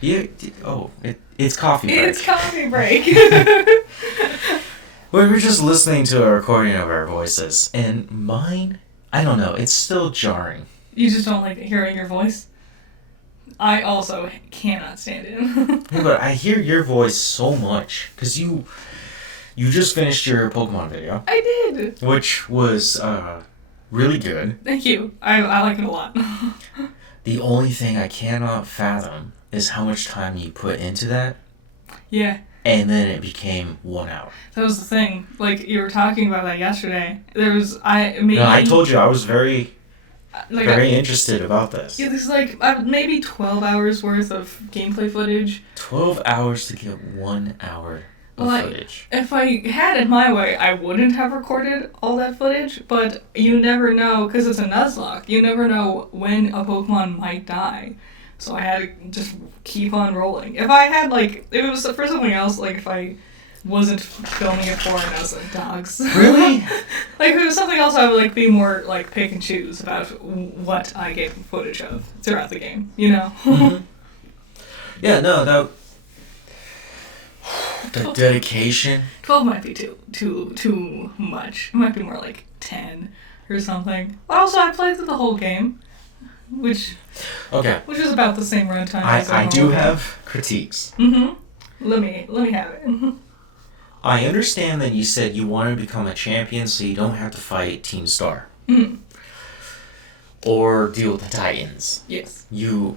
It's coffee break. It's coffee break. We're just listening to a recording of our voices, and mine, I don't know, it's still jarring. You just don't like hearing your voice? I also cannot stand it. Yeah, but I hear your voice so much, because you just finished your Pokemon video. I did. Which was really good. Thank you. I like it a lot. The only thing I cannot fathom is how much time you put into that. Yeah. And then it became 1 hour. That was the thing. Like, you were talking about that yesterday. I told you I was very interested about this. Yeah, there's like maybe 12 hours worth of gameplay footage. 12 hours to get 1 hour of footage. If I had it my way, I wouldn't have recorded all that footage, but you never know, because it's a Nuzlocke, you never know when a Pokemon might die. So I had to just keep on rolling. If I had, if it was for something else, if I wasn't filming it for, and I was like, dogs. Really? If it was something else, I would, be more, pick and choose about what I gave footage of throughout the game, you know? Mm-hmm. Yeah, no, the dedication. 12 might be too much. It might be more like 10 or something. Also, I played through the whole game, which is about the same runtime. I do have critiques. Mm-hmm. Let me have it. I understand that you said you want to become a champion so you don't have to fight Team Star. Mm-hmm. Or deal with the Titans. Yes. You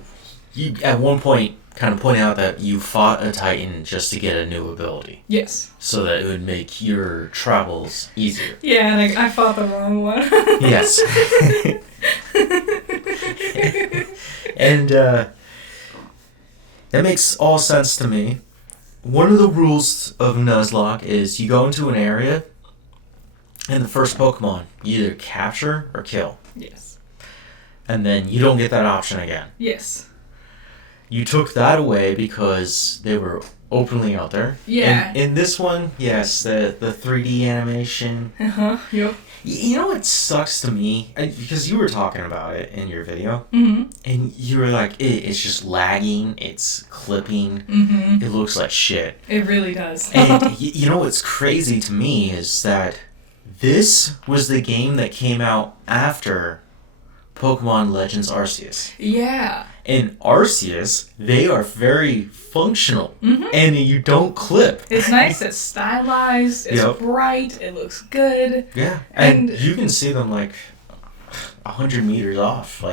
at one point kind of pointed out that you fought a Titan just to get a new ability. Yes. So that it would make your travels easier. Yeah, and I fought the wrong one. Yes. And that makes all sense to me. One of the rules of Nuzlocke is you go into an area, and the first Pokemon you either capture or kill. Yes. And then you don't get that option again. Yes. You took that away because they were openly out there. Yeah. And in this one, yes, the 3D animation. Uh-huh, yep. You know what sucks to me? Because you were talking about it in your video. Mm-hmm. And you were like, it's just lagging, it's clipping, mm-hmm. It looks like shit. It really does. And you know what's crazy to me is that this was the game that came out after Pokemon Legends Arceus. Yeah. In Arceus, they are very functional, mm-hmm. and you don't clip. It's nice, it's stylized, it's bright, it looks good. Yeah, and you can see them 100 meters off.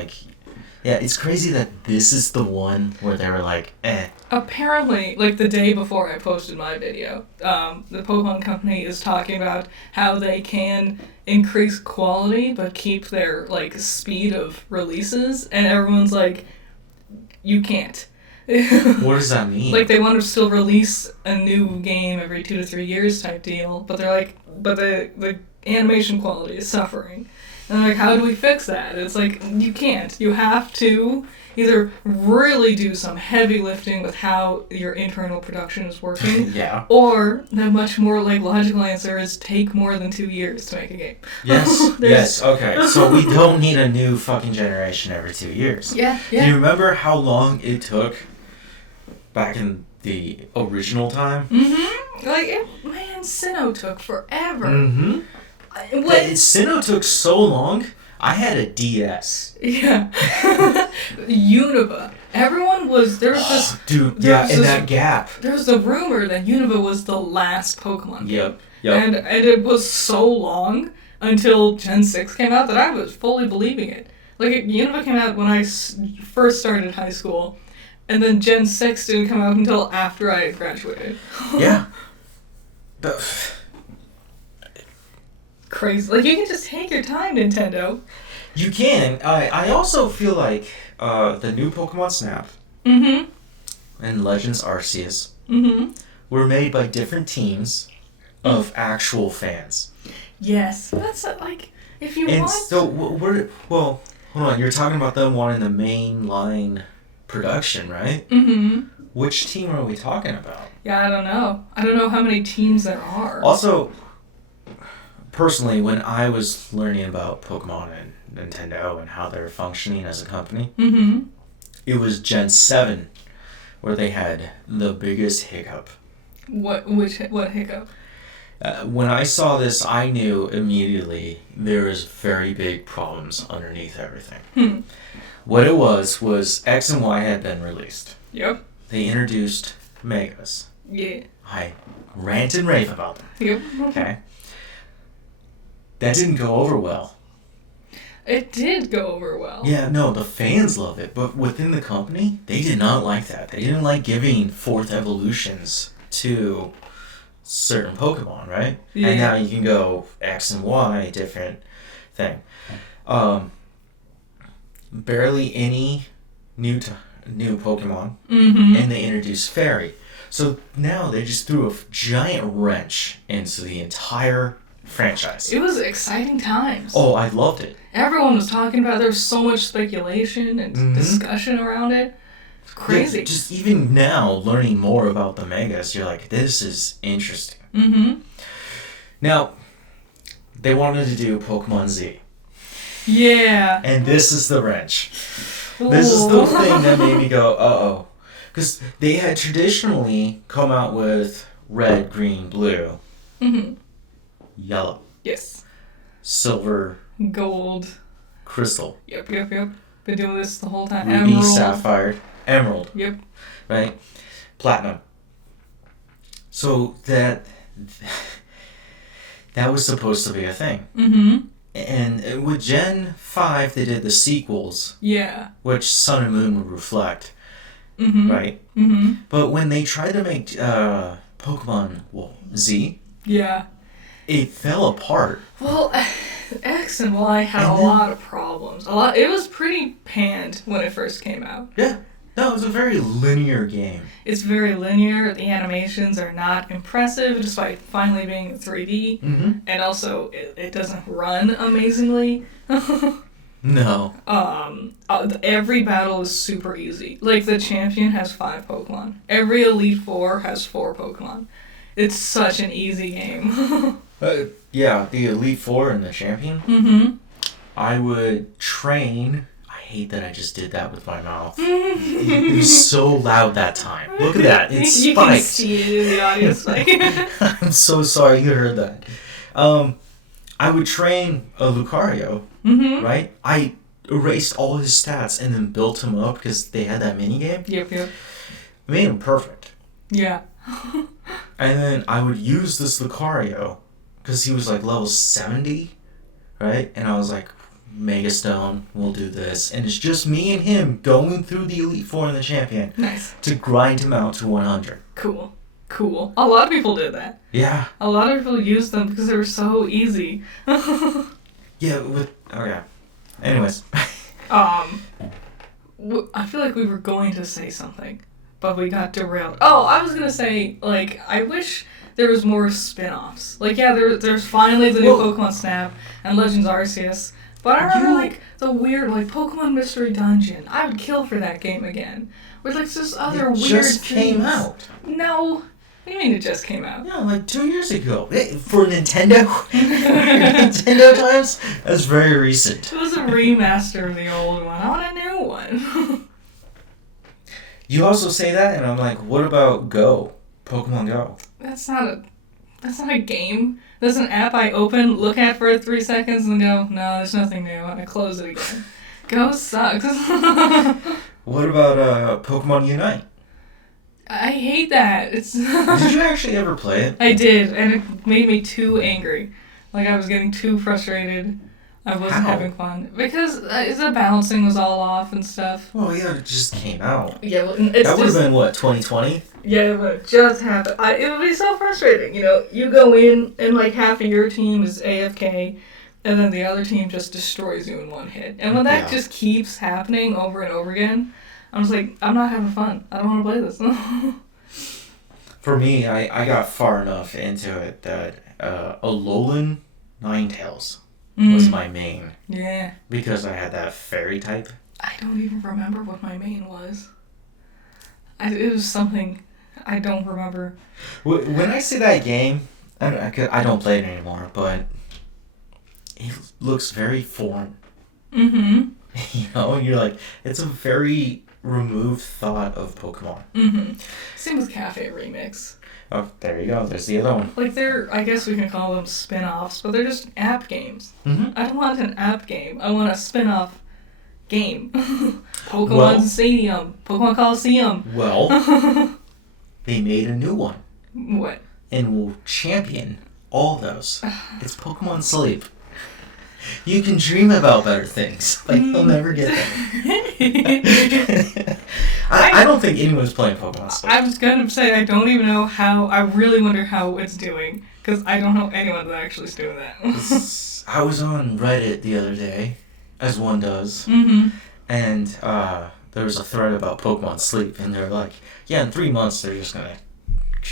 Yeah, it's crazy that this is the one where they were like, eh. Apparently, the day before I posted my video, the Pokemon Company is talking about how they can increase quality but keep their, speed of releases, and everyone's like, you can't. What does that mean? They want to still release a new game every 2 to 3 years type deal, but they're like, but the animation quality is suffering. And they're like, how do we fix that? It's you can't. You have to either really do some heavy lifting with how your internal production is working, yeah. Or the much more logical answer is take more than 2 years to make a game. Yes, yes, okay. So we don't need a new fucking generation every 2 years. Yeah. Do you remember how long it took back in the original time? Mm-hmm. Sinnoh took forever. Mm-hmm. Sinnoh took so long. I had a DS. Yeah. Unova. Everyone was... There was this... Dude, yeah, in that gap. There was the rumor that Unova was the last Pokemon game. Yep. And it was so long until Gen 6 came out that I was fully believing it. Unova came out when I first started high school, and then Gen 6 didn't come out until after I had graduated. Yeah. Crazy. You can just take your time, Nintendo. You can. I also feel like the new Pokemon Snap mm-hmm. and Legends Arceus mm-hmm. were made by different teams of actual fans. Yes. That's if you and want... So, well, hold on. You're talking about them wanting the mainline production, right? Mm-hmm. Which team are we talking about? Yeah, I don't know. I don't know how many teams there are. Also... Personally, when I was learning about Pokemon and Nintendo and how they're functioning as a company, mm-hmm. it was Gen 7 where they had the biggest hiccup. What hiccup? When I saw this, I knew immediately there was very big problems underneath everything. What it was X and Y had been released. Yep. They introduced Megas. Yeah. I rant and rave about them. Yep. Okay. That didn't go over well. It did go over well. Yeah, no, the fans love it, but within the company, they did not like that. They didn't like giving fourth evolutions to certain Pokemon, right? Yeah. And now you can go X and Y, different thing. Barely any new Pokemon, and they introduced Fairy. So now they just threw a giant wrench into the entire franchise. It was exciting times. Oh, I loved it. Everyone was talking about it. There was so much speculation and discussion around it. It's crazy. Yeah, just even now, learning more about the Megas, you're like, this is interesting. Now, they wanted to do Pokemon Z. Yeah. And this is the wrench. This is the thing that made me go, uh-oh. Because they had traditionally come out with red, green, blue, yellow, Yes. silver, Gold. crystal, Yep. Been doing this the whole time. ruby, Emerald. sapphire, emerald, Yep. right? Platinum. So that was supposed to be a thing. And with Gen 5, they did the sequels, Yeah. which Sun and Moon would reflect, right? But when they tried to make Pokemon Z, Yeah. it fell apart. Well, X and Y had a lot of problems. It was pretty panned when it first came out. Yeah. No, it was a very linear game. It's very linear. The animations are not impressive, despite finally being 3D. And also, it doesn't run amazingly. No. Every battle is super easy. Like, the champion has 5 Pokemon. Every Elite Four has 4 Pokemon. It's such an easy game. Yeah, the Elite Four and the champion. I would train. I hate that I just did that with my mouth. It was so loud that time. Look at that. It's spiked. You can see it in the audio spike. I'm so sorry you heard that. I would train a Lucario, right? I erased all his stats and then built him up because they had that mini game. Yep. I made him perfect. Yeah. And then I would use this Lucario because he was like level 70, right? And I was like, Mega Stone, we'll do this. And it's just me and him going through the Elite Four and the Champion. Nice. To grind him out to 100. Cool. A lot of people did that. Yeah. A lot of people used them because they were so easy. Yeah, okay. Anyways. I feel like we were going to say something, but we got derailed. Oh, I was gonna say, like, I wish there was more spin-offs. Like, yeah, there's finally the new Pokemon Snap and Legends Arceus, but I remember, like, the weird, like, Pokemon Mystery Dungeon. I would kill for that game again. With, like, just other weird just things. Came out. No. What do you mean it just came out? Yeah, like 2 years ago. For Nintendo? Nintendo times? That's very recent. It was a remaster of the old one. I want a new one. You also say that, and I'm like, what about Go? Pokemon Go? That's not a game. That's an app I open, look at for 3 seconds, and go, no, there's nothing new, and I close it again. Go sucks. What about Pokemon Unite? I hate that. Did you actually ever play it? I did, and it made me too angry. Like, I was getting too frustrated. I wasn't having fun. Because the balancing was all off and stuff. Well, yeah, it just came out. Yeah, well, it's that would have been, what, 2020? Yeah, it would have just happened. It would be so frustrating, you know? You go in, and, like, half of your team is AFK, and then the other team just destroys you in one hit. And when that just keeps happening over and over again, I'm just like, I'm not having fun. I don't want to play this. For me, I got far enough into it that Alolan Ninetales was my main. Yeah. Because I had that fairy type. I don't even remember what my main was. It was something I don't remember. When I say that game, I don't play it anymore, but it looks very foreign. You know, you're like, it's a very removed thought of Pokemon. Mm-hmm. Same with Cafe Remix. Oh, there you go. There's the other one. Like, I guess we can call them spin-offs, but they're just app games. Mm-hmm. I don't want an app game. I want a spin-off game. Pokemon Well- Stadium. Pokemon Coliseum. Well, they made a new one What? and will champion all those. It's Pokemon Sleep. You can dream about better things, but you'll never get them. I don't think anyone's playing Pokemon Sleep. I was gonna say, I don't even know how. I really wonder how it's doing. Because I don't know anyone that actually is doing that. I was on Reddit the other day, as one does, Mm-hmm. and there was a thread about Pokemon Sleep, and they're like, yeah, in 3 months they're just gonna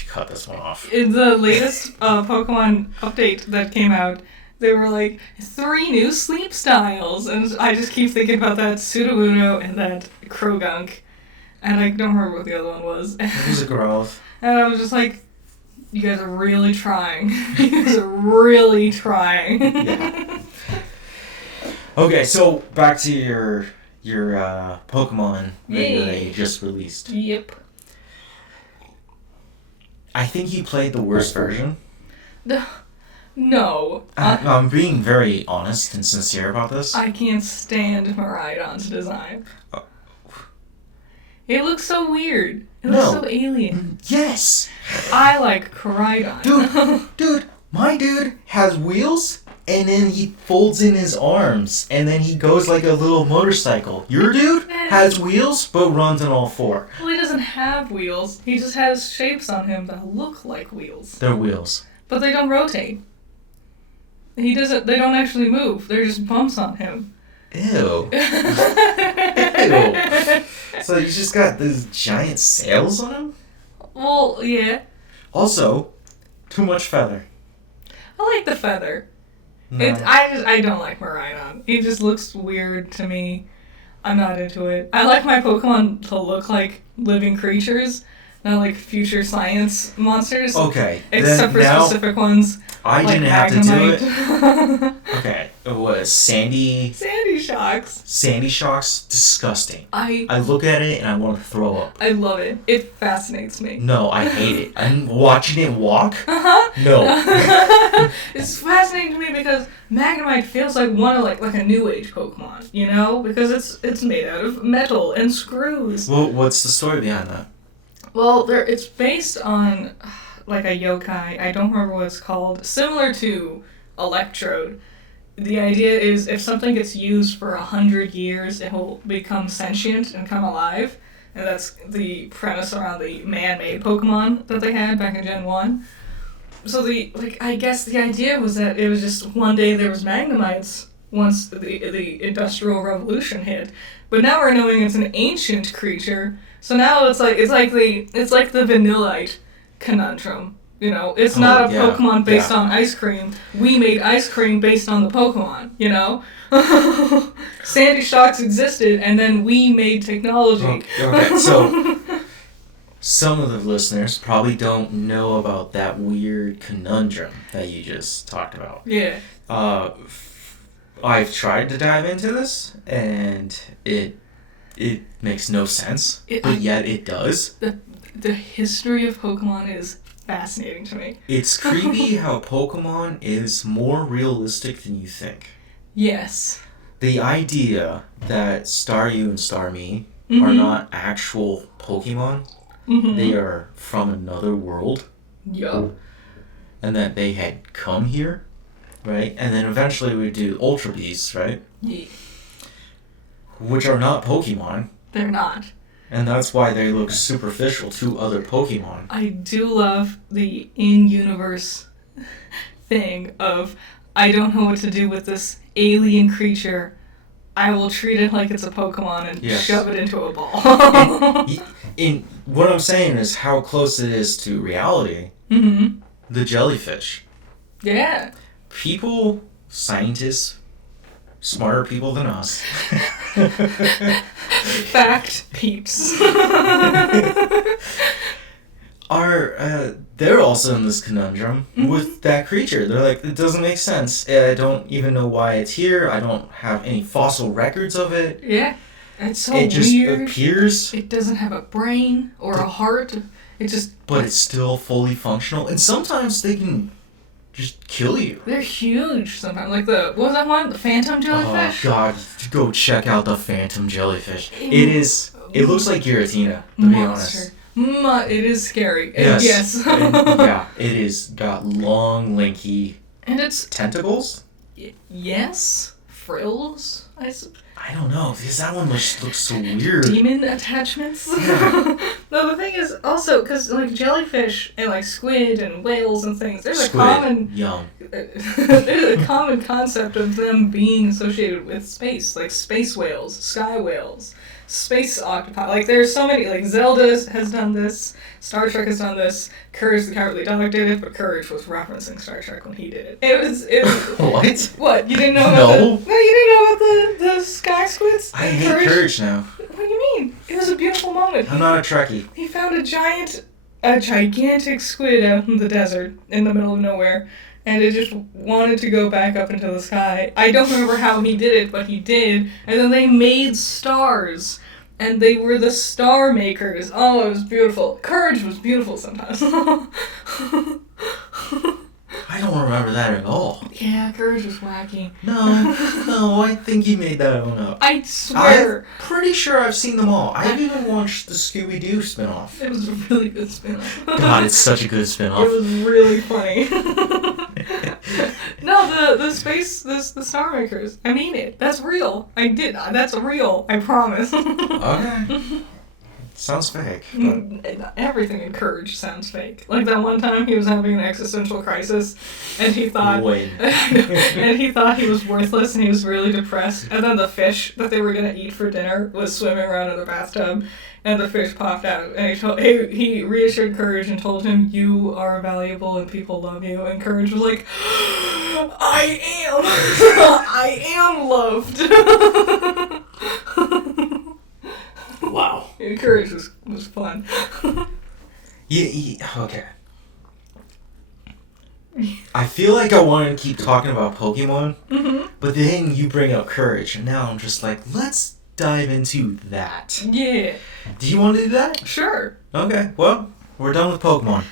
cut this one off. In the latest Pokemon update that came out, they were like, 3 new sleep styles. And I just keep thinking about that Sudowoodo and that Krogunk. And I don't remember what the other one was. It was a growth. And I was just like, you guys are really trying. You guys are really trying. Yeah. Okay, so back to your Pokemon video that you just released. Yep. I think you played the worst version. No. I'm being very honest and sincere about this. I can't stand Miraidon's design. Oh. It looks so weird. It looks No. so alien. Yes! I like Koraidon. Dude, my dude has wheels, and then he folds in his arms, and then he goes like a little motorcycle. Your dude has wheels, but runs on all 4. Well, he doesn't have wheels. He just has shapes on him that look like wheels. They're wheels. But they don't rotate. They don't actually move. They're just bumps on him. Ew. Ew. So you just got these giant sails on him? Well, yeah. Also, too much feather. I like the feather. No. I don't like Miraidon. He just looks weird to me. I'm not into it. I like my Pokemon to look like living creatures, not like future science monsters. Okay, Except for then now specific ones. I like didn't have to do it. Magnemite. Okay, what, Sandy Shocks. Shocks? Disgusting. I I look at it and I want to throw up. love it. It fascinates me. No, I hate it. I'm watching it walk. Uh-huh. No. It's fascinating to me because Magnemite feels like one of like a new age Pokemon, you know? Because it's made out of metal and screws. Well, what's the story behind that? Well, it's based on like a yokai. I don't remember what it's called. Similar to Electrode. The idea is if something gets used for 100 years, it will become sentient and come alive. And that's the premise around the man-made Pokemon that they had back in Gen 1. So I guess the idea was that it was just one day there was Magnemites once the Industrial Revolution hit. But now we're knowing it's an ancient creature. So now it's like the Vanillite conundrum. You know, it's not a yeah, Pokemon based yeah. on ice cream. We made ice cream based on the Pokemon, you know? Sandy Shocks existed, and then we made technology. Okay, so some of the listeners probably don't know about that weird conundrum that you just talked about. Yeah. I've tried to dive into this, and it makes no sense, but yet it does. The history of Pokemon is fascinating to me. It's creepy how Pokemon is more realistic than you think. Yes. The idea that Staryu and Starmie are Mhm. not actual Pokemon, Mm-hmm. they are from another world, Yup. and that they had come here, right? And then eventually we do Ultra Beasts, right? Yeah. Which are not Pokemon, They're not. and that's why they look superficial to other Pokemon. I do love the in-universe thing of, I don't know what to do with this alien creature. I will treat it like it's a Pokemon and Yes. shove it into a ball. In what I'm saying is how close it is to reality. Mm-hmm. The jellyfish. Yeah. People, scientists, smarter people than us. Fact, peeps. They're also in this conundrum with that creature. They're like, it doesn't make sense. I don't even know why it's here. I don't have any fossil records of it. Yeah. It's so it just weird. appears, It doesn't have a brain or a heart. It just... but it's still fully functional. And sometimes they can just kill you. They're huge sometimes. Like what was that one? The phantom jellyfish? Oh god, go check out the phantom jellyfish. It looks like Giratina, to be honest. It is scary. Yes. Yes. Yeah, it is got long, lanky And it's... tentacles. Yes? Frills? I don't know, because that one looks so weird. Demon attachments? Yeah. No, the thing is also, because like jellyfish and like squid and whales and things, there's Squid, a common... yum. There's a common concept of them being associated with space, like space whales, sky whales, space octopi. Like there's so many. Like Zelda has done this, Star Trek has done this. Courage the Cowardly Dog did it, but Courage was referencing Star Trek when he did it. It was What? What, you didn't know No. about you didn't know about the sky squids? I hate Courage now. What do you mean? It was a beautiful moment. I'm not a Trekkie. He found a gigantic squid out in the desert in the middle of nowhere, and it just wanted to go back up into the sky. I don't remember how he did it, but he did. And then they made stars, and they were the star makers. Oh, it was beautiful. Courage was beautiful sometimes. I don't remember that at all. Yeah, Courage was wacky. No, I think he made that one up. I swear. I'm pretty sure I've seen them all. I've even watched the Scooby-Doo spinoff. It was a really good spin-off. God, it's such a good It spinoff. was really funny. No, the Star Makers. I mean it. That's real. That's real. I promise. Okay. Sounds fake. But... Everything in Courage sounds fake. Like that one time he was having an existential crisis, and he thought, and he thought he was worthless, and he was really depressed. And then the fish that they were gonna eat for dinner was swimming around in the bathtub, and the fish popped out. And he reassured Courage and told him, "You are valuable, and people love you." And Courage was like, "I am, I am loved." Wow. Courage was fun. Okay. I feel like I want to keep talking about Pokemon, but then you bring up Courage, and now I'm just like, let's dive into that. Yeah. Do you want to do that? Sure. Okay, well, we're done with Pokemon.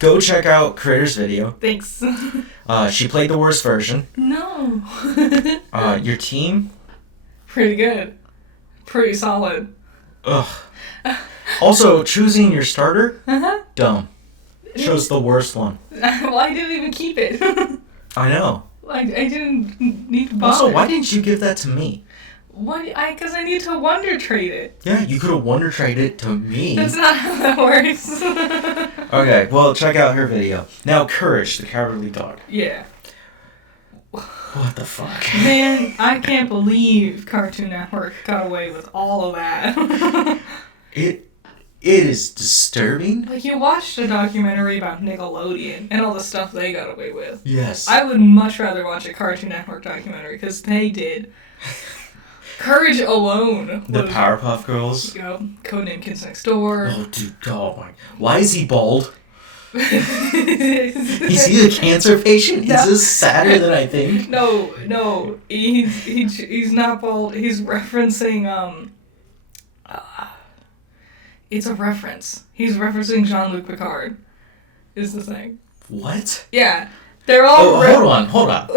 Go check out Critter's video. Thanks. She played the worst version. No. Your team? Pretty good. Pretty solid. Ugh. Also, choosing your starter? Uh-huh. Dumb. Chose the worst one. Well, I didn't even keep it. I know. I didn't need to bother. Also, why didn't you give that to me? Because I need to Wonder Trade it. Yeah, you could have Wonder Traded it to me. That's not how that works. Okay, well, check out her video. Now, Courage, the Cowardly Dog. Yeah. What the fuck? Man, I can't believe Cartoon Network got away with all of that. It is disturbing. Like, you watched a documentary about Nickelodeon and all the stuff they got away with. Yes. I would much rather watch a Cartoon Network documentary, because they did. Courage alone. The Powerpuff Girls. You know, Codename Kids Next Door. Oh, dude, oh my. Why is he bald? Is Is he a cancer patient? No. Is this sadder than I think? No, he's not bald. He's referencing it's a reference. He's referencing Jean-Luc Picard. Is the thing. What? Yeah, they're all. Hold on.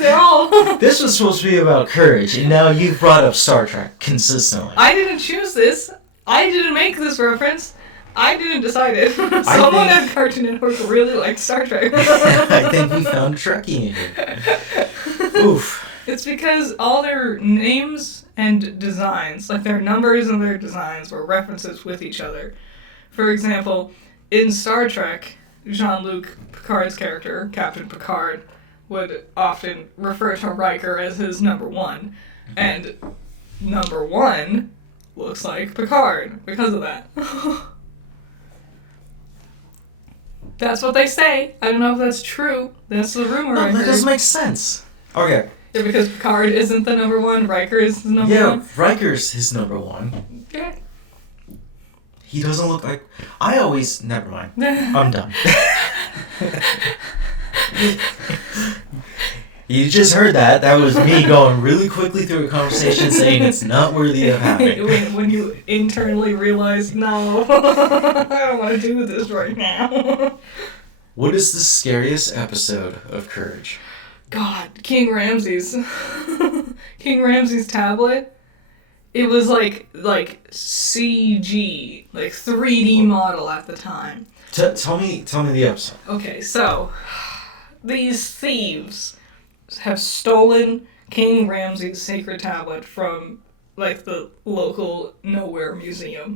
They're all. This was supposed to be about Courage, and now you've brought up Star Trek consistently. I didn't choose this. I didn't make this reference. I didn't decide it. Someone at Cartoon Network really liked Star Trek. I think we found Trekkie in here. Oof. It's because all their names and designs, like their numbers and their designs, were references with each other. For example, in Star Trek, Jean-Luc Picard's character, Captain Picard, would often refer to Riker as his number one. And number one looks like Picard because of that. That's what they say. I don't know if that's true. That's the rumor I No, that heard. doesn't make sense. Okay. Yeah, because Picard isn't the number one, Riker is the number one. Yeah, Riker's his number one. Yeah. He doesn't look like... Never mind. I'm done. You just heard that. That was me going really quickly through a conversation saying it's not worthy of having. when you internally realize, no, I don't want to do this right now. What is the scariest episode of Courage? God, King Ramses. King Ramses' tablet. It was like CG, like 3D model at the time. Tell me the episode. Okay, so these thieves have stolen King Ramses' sacred tablet from like the local nowhere museum.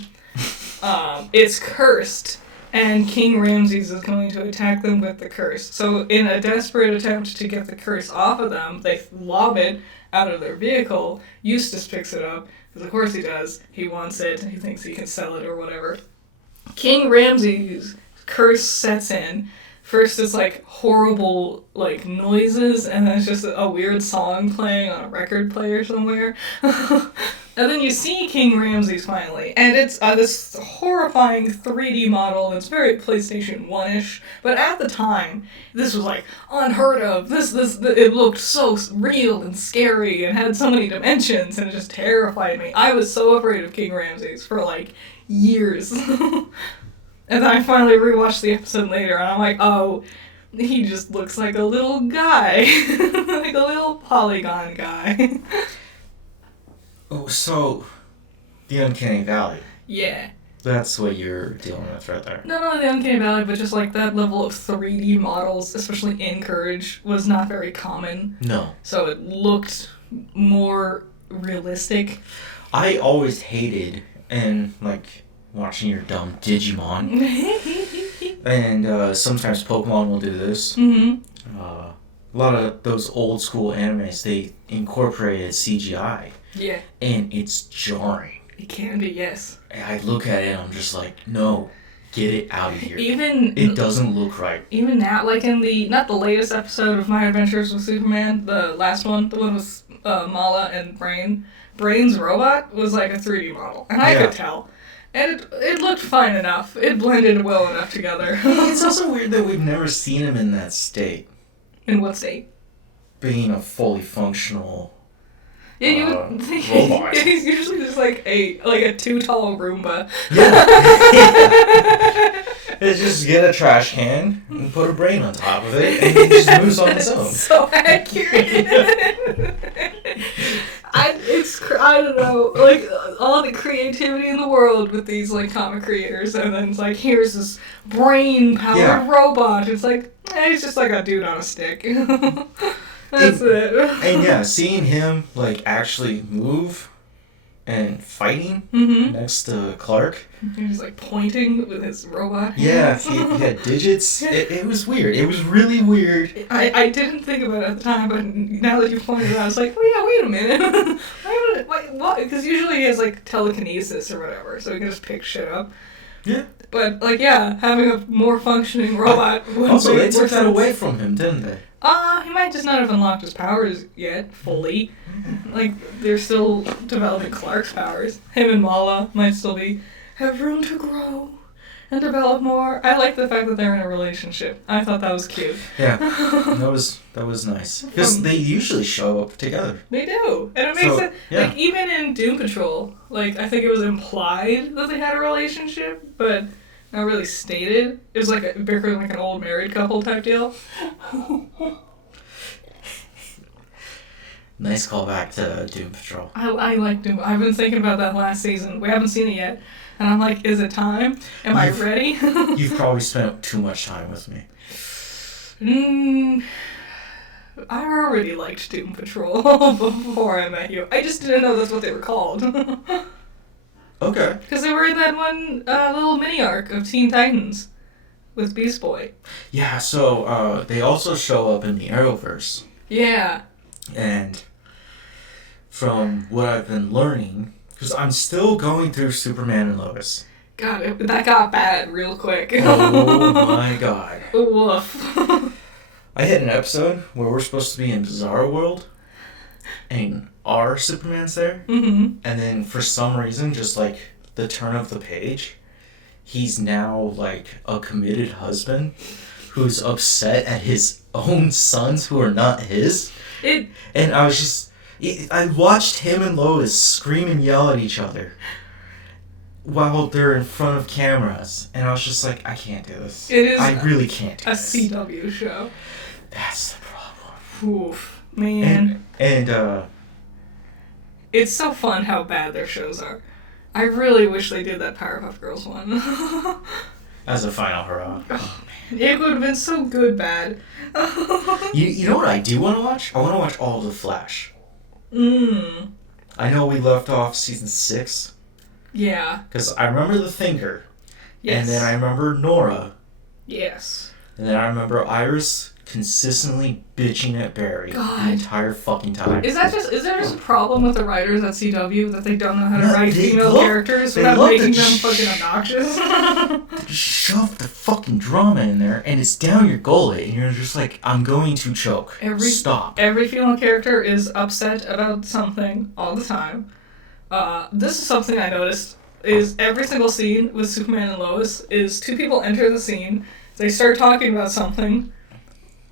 It's cursed, and King Ramses is going to attack them with the curse. So in a desperate attempt to get the curse off of them, they lob it out of their vehicle. Eustace picks it up, because of course he does. He wants it, he thinks he can sell it or whatever. King Ramses' curse sets in. First it's like horrible like noises, and then it's just a weird song playing on a record player somewhere. And then you see King Ramses finally, and it's this horrifying 3D model that's very PlayStation 1-ish, but at the time, this was like unheard of. It looked so real and scary and had so many dimensions, and it just terrified me. I was so afraid of King Ramses for like years. And then I finally rewatched the episode later, and I'm like, oh, he just looks like a little guy. Like a little polygon guy. Oh, so the Uncanny Valley. Yeah. That's what you're dealing with right there. Not only the Uncanny Valley, but just like that level of 3D models, especially in Courage, was not very common. No. So it looked more realistic. I always hated, and like, watching your dumb Digimon. And sometimes Pokemon will do this. Mm-hmm. A lot of those old school animes, they incorporated CGI. Yeah. And it's jarring. It can be, yes. And I look at it and I'm just like, no, get it out of here. It doesn't look right. Even now, like in not the latest episode of My Adventures with Superman, the last one, the one with Mala and Brain. Brain's robot was like a 3D model, and I could tell. And it looked fine enough. It blended well enough together. It's also weird that we've never seen him in that state. In what state? Being a fully functional Yeah, you would think robot. he's usually just like a too tall Roomba. Yeah. It's just get a trash can and put a brain on top of it, and it just moves on its own. So accurate. I don't know, like all the creativity in the world with these like comic creators, and then it's like here's this brain-powered robot. It's like he's just like a dude on a stick. That's it. And yeah, seeing him like actually move and fighting next to Clark. He's like pointing with his robot. Yeah, he had digits. It was weird. It was really weird. I didn't think about it at the time, but now that you pointed it out, I was like, oh yeah, wait a minute. Why? Because usually he has like telekinesis or whatever, so he can just pick shit up. Yeah. But like, yeah, having a more functioning robot would Also, they make took more that sense. away from him, didn't they? He might just not have unlocked his powers yet, fully. Like, they're still developing Clark's powers. Him and Mala might still have room to grow and develop more. I like the fact that they're in a relationship. I thought that was cute. Yeah, that was nice. Because they usually show up together. They do. And it makes it, like, even in Doom Patrol, like, I think it was implied that they had a relationship, but not really stated. It was like bickering like an old married couple type deal. Nice callback to Doom Patrol. I like Doom. I've been thinking about that last season. We haven't seen it yet. And I'm like, is it time? Am I ready? You've probably spent too much time with me. I already liked Doom Patrol before I met you. I just didn't know that's what they were called. Okay. Because they were in that one little mini arc of Teen Titans with Beast Boy. Yeah, so they also show up in the Arrowverse. Yeah. And from what I've been learning, because I'm still going through Superman and Lois. God, that got bad real quick. Oh my god. Woof. I hit an episode where we're supposed to be in Bizarro World, and our Superman's there, and then for some reason, just like the turn of the page, he's now like a committed husband who's upset at his own sons who are not his. And I was just... I watched him and Lois scream and yell at each other while they're in front of cameras. And I was just like, I can't do this. I really can't do this. A CW show. That's the problem. Oof. Man. And it's so fun how bad their shows are. I really wish they did that Powerpuff Girls one. As a final hurrah. Oh, man. It would have been so good bad. You know what I do want to watch? I want to watch all of The Flash. I know we left off season 6. Yeah. Because I remember the Thinker. Yes. And then I remember Nora. Yes. And then I remember Iris consistently bitching at Barry the entire fucking time. Is there just a problem with the writers at CW that they don't know how to write female characters without making them fucking obnoxious? They just shove the fucking drama in there and it's down your gullet and you're just like, I'm going to choke. Stop. Every female character is upset about something all the time. This is something I noticed, is every single scene with Superman and Lois is two people enter the scene, they start talking about something.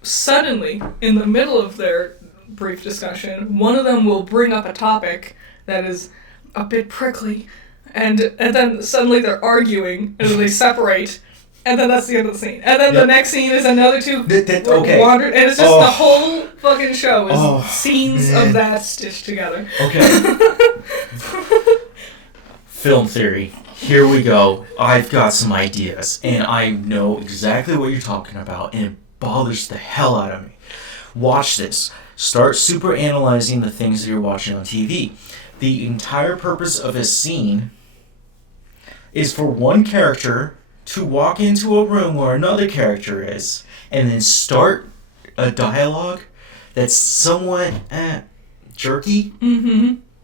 Suddenly, in the middle of their brief discussion, one of them will bring up a topic that is a bit prickly, and then suddenly they're arguing, and then they separate, and then that's the end of the scene. And then the next scene is another two wandered, and it's just the whole fucking show is scenes of that stitched together. Okay. Film theory. Here we go. I've got some ideas, and I know exactly what you're talking about, and it bothers the hell out of me. Watch this. Start super analyzing the things that you're watching on TV. The entire purpose of a scene is for one character to walk into a room where another character is, and then start a dialogue that's somewhat jerky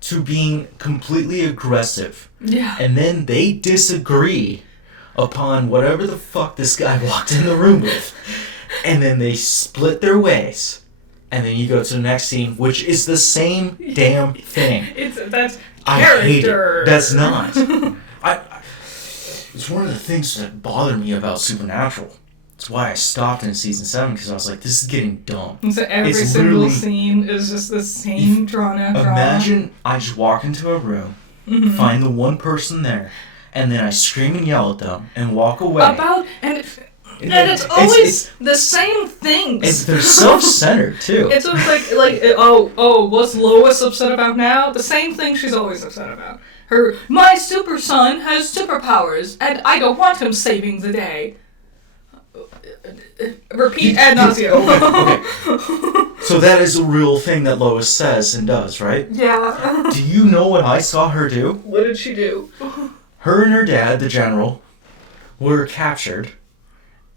to being completely aggressive. Yeah. And then they disagree upon whatever the fuck this guy walked in the room with. And then they split their ways. And then you go to the next scene, which is the same damn thing. That's character. I hate it. That's not. It's one of the things that bothered me about Supernatural. That's why I stopped in season 7, because I was like, this is getting dumb. So every single scene is just the same drawn out drama. Imagine I just walk into a room, find the one person there, and then I scream and yell at them and walk away. And it's always the same things. They're self-centered too. It's always like what's Lois upset about now? The same thing she's always upset about. My super son has superpowers, and I don't want him saving the day. Repeat ad nauseum. Okay. So that is a real thing that Lois says and does, right? Yeah. Do you know what I saw her do? What did she do? Her and her dad, the general, were captured.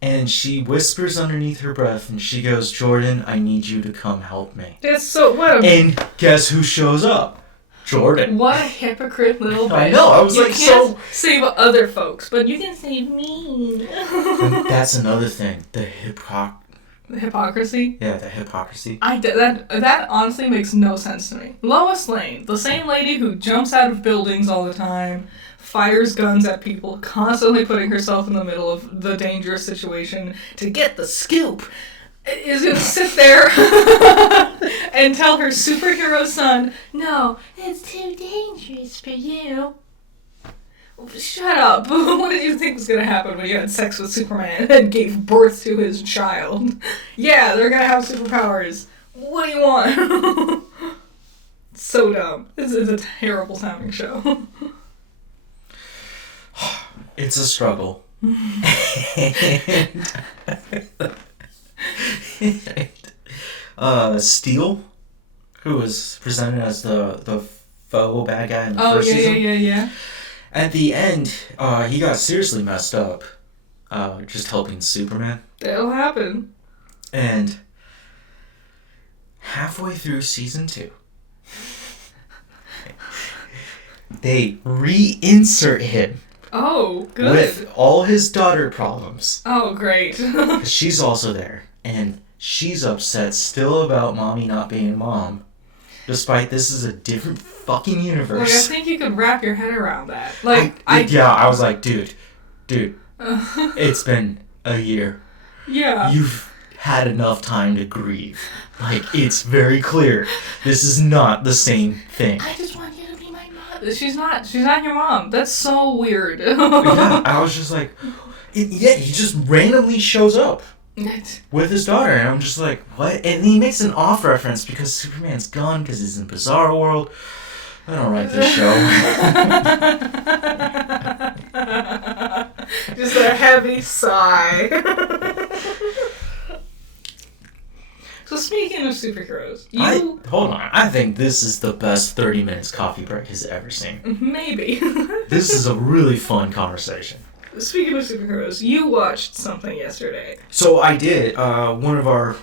And she whispers underneath her breath, and she goes, Jordan, I need you to come help me. That's so... And guess who shows up? Jordan. What a hypocrite little bitch. I know, I was like, so... You can't save other folks, but you can save me. And that's another thing. The hypocrisy? Yeah, the hypocrisy. That honestly makes no sense to me. Lois Lane, the same lady who jumps out of buildings all the time, fires guns at people, constantly putting herself in the middle of the dangerous situation to get the scoop, is going to sit there and tell her superhero son, no, it's too dangerous for you. Shut up. What did you think was going to happen when you had sex with Superman and gave birth to his child? Yeah, they're going to have superpowers. What do you want? So dumb. It's a terrible sounding show. It's a struggle. Steel, who was presented as the faux bad guy in the first season. Yeah. At the end, he got seriously messed up, just helping Superman. That'll happen. And halfway through season 2, they reinsert him. Oh, good. With all his daughter problems. Oh, great. She's also there, and she's upset still about mommy not being mom, despite this is a different fucking universe. Like, I think you could wrap your head around that. I was like, dude, it's been a year. Yeah. you've had enough time to grieve. Like, it's very clear. This is not the same thing. I just want you to be my mom. She's not your mom. That's so weird. Yeah, I was just like, yeah, he just randomly shows up with his daughter, and I'm just like, what? And he makes an off reference because Superman's gone because he's in Bizarro World. I don't write this show. Just a heavy sigh. So speaking of superheroes, hold on. I think this is the best 30 minutes coffee break has ever seen. Maybe. This is a really fun conversation. Speaking of superheroes, you watched something yesterday. So I did. One of our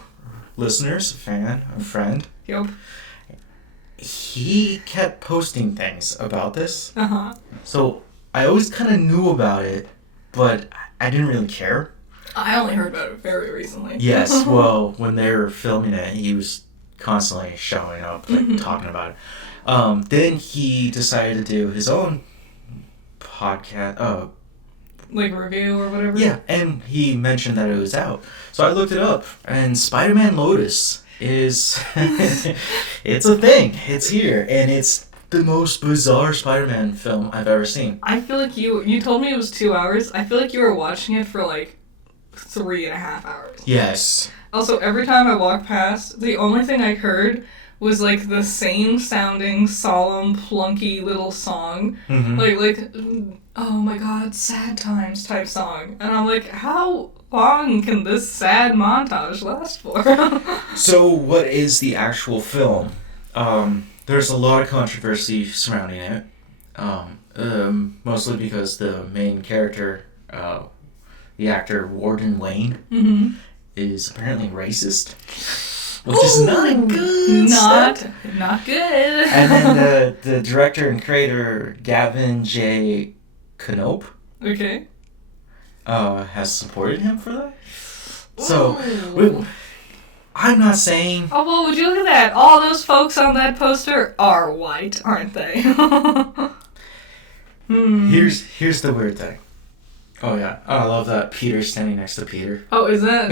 listeners, a friend, Yep. he kept posting things about this. Uh-huh. So I always kind of knew about it, but I didn't really care. I only heard about it very recently. Yes, well, when they were filming it, he was constantly showing up, like, talking about it. Then he decided to do his own podcast. Like review or whatever? Yeah, and he mentioned that it was out. So I looked it up, and Spider-Man Lotus is... it's a thing. It's here, and it's the most bizarre Spider-Man film I've ever seen. I feel like you told me it was 2 hours. I feel like you were watching it for like 3.5 hours. Yes. Also, every time I walked past, the only thing I heard was like the same sounding, solemn, plunky little song. Mm-hmm. Like, oh my god, sad times type song. And I'm like, how long can this sad montage last for? So what is the actual film? There's a lot of controversy surrounding it. Mostly because the main character, the actor Warden Lane, is apparently racist. Which is not good. Not good. And then the director and creator, Gavin J. Knope, Okay. has supported him for that. So, I'm not saying... Oh, well, would you look at that? All those folks on that poster are white, aren't they? Here's the weird thing. Oh, yeah. Oh, I love that Peter's standing next to Peter. Oh, is that?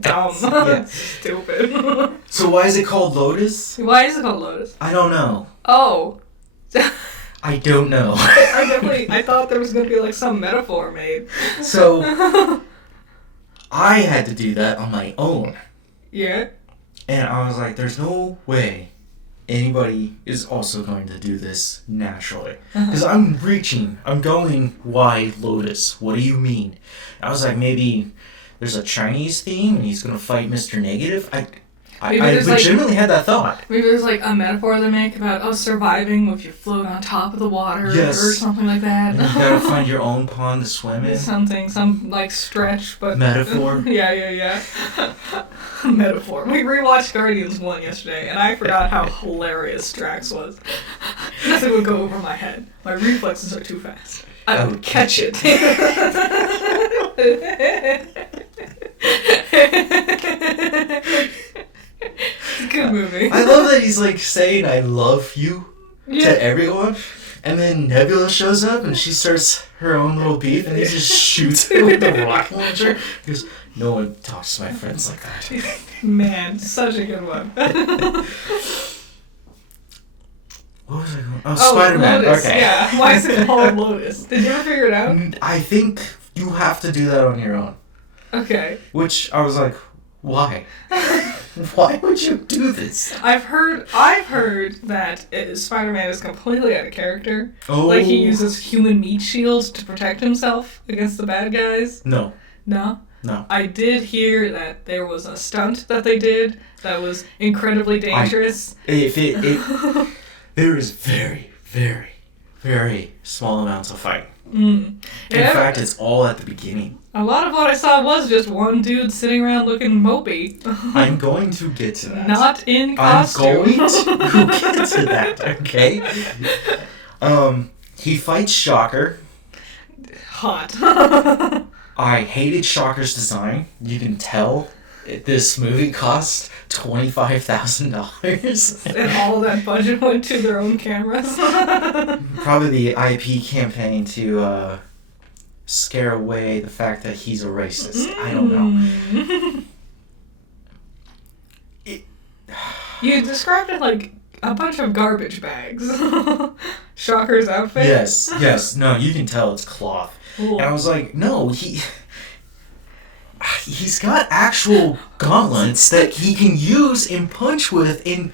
Dumb. Yeah. Stupid. So why is it called Lotus? Why is it called Lotus? I don't know. Oh. I don't know. I thought there was going to be like some metaphor made. So, I had to do that on my own. Yeah. And I was like, there's no way anybody is also going to do this naturally. Because I'm going, why Lotus? What do you mean? I was like, maybe there's a Chinese theme and he's going to fight Mr. Negative. I legitimately had that thought. Maybe there's like a metaphor they make about surviving if you float on top of the water or something like that. And you gotta find your own pond to swim in. Some like stretch, but metaphor. Yeah. Metaphor. We rewatched Guardians 1 yesterday, and I forgot how hilarious Drax was. Nothing would go over my head. My reflexes are too fast. I would catch it. It's a good movie. I love that he's like saying I love you to everyone, and then Nebula shows up and she starts her own little beef and he just shoots it with the rocket launcher. He goes, no one talks to my friends like that. Man, such a good one. What was I going? Oh, Spider-Man. Lotus. Okay. Yeah. Why is it called Lotus? Did you ever figure it out? I think you have to do that on your own. Okay. Which I was like, why? Why would you do this? I've heard that Spider-Man is completely out of character. Oh. Like he uses human meat shields to protect himself against the bad guys. No. No? No. I did hear that there was a stunt that they did that was incredibly dangerous. There is very, very, very small amounts of fighting. In fact, it's all at the beginning. A lot of what I saw was just one dude sitting around looking mopey. I'm going to get to that. Not in costume. I'm going to get to that, okay? He fights Shocker. Hot. I hated Shocker's design. You can tell this movie cost $25,000. And all that budget went to their own cameras. Probably the IP campaign to scare away the fact that he's a racist. I don't know. You described it like a bunch of garbage bags. Shocker's outfit? Yes. No, you can tell it's cloth. Cool. And I was like, no, he's got actual gauntlets that he can use and punch with. And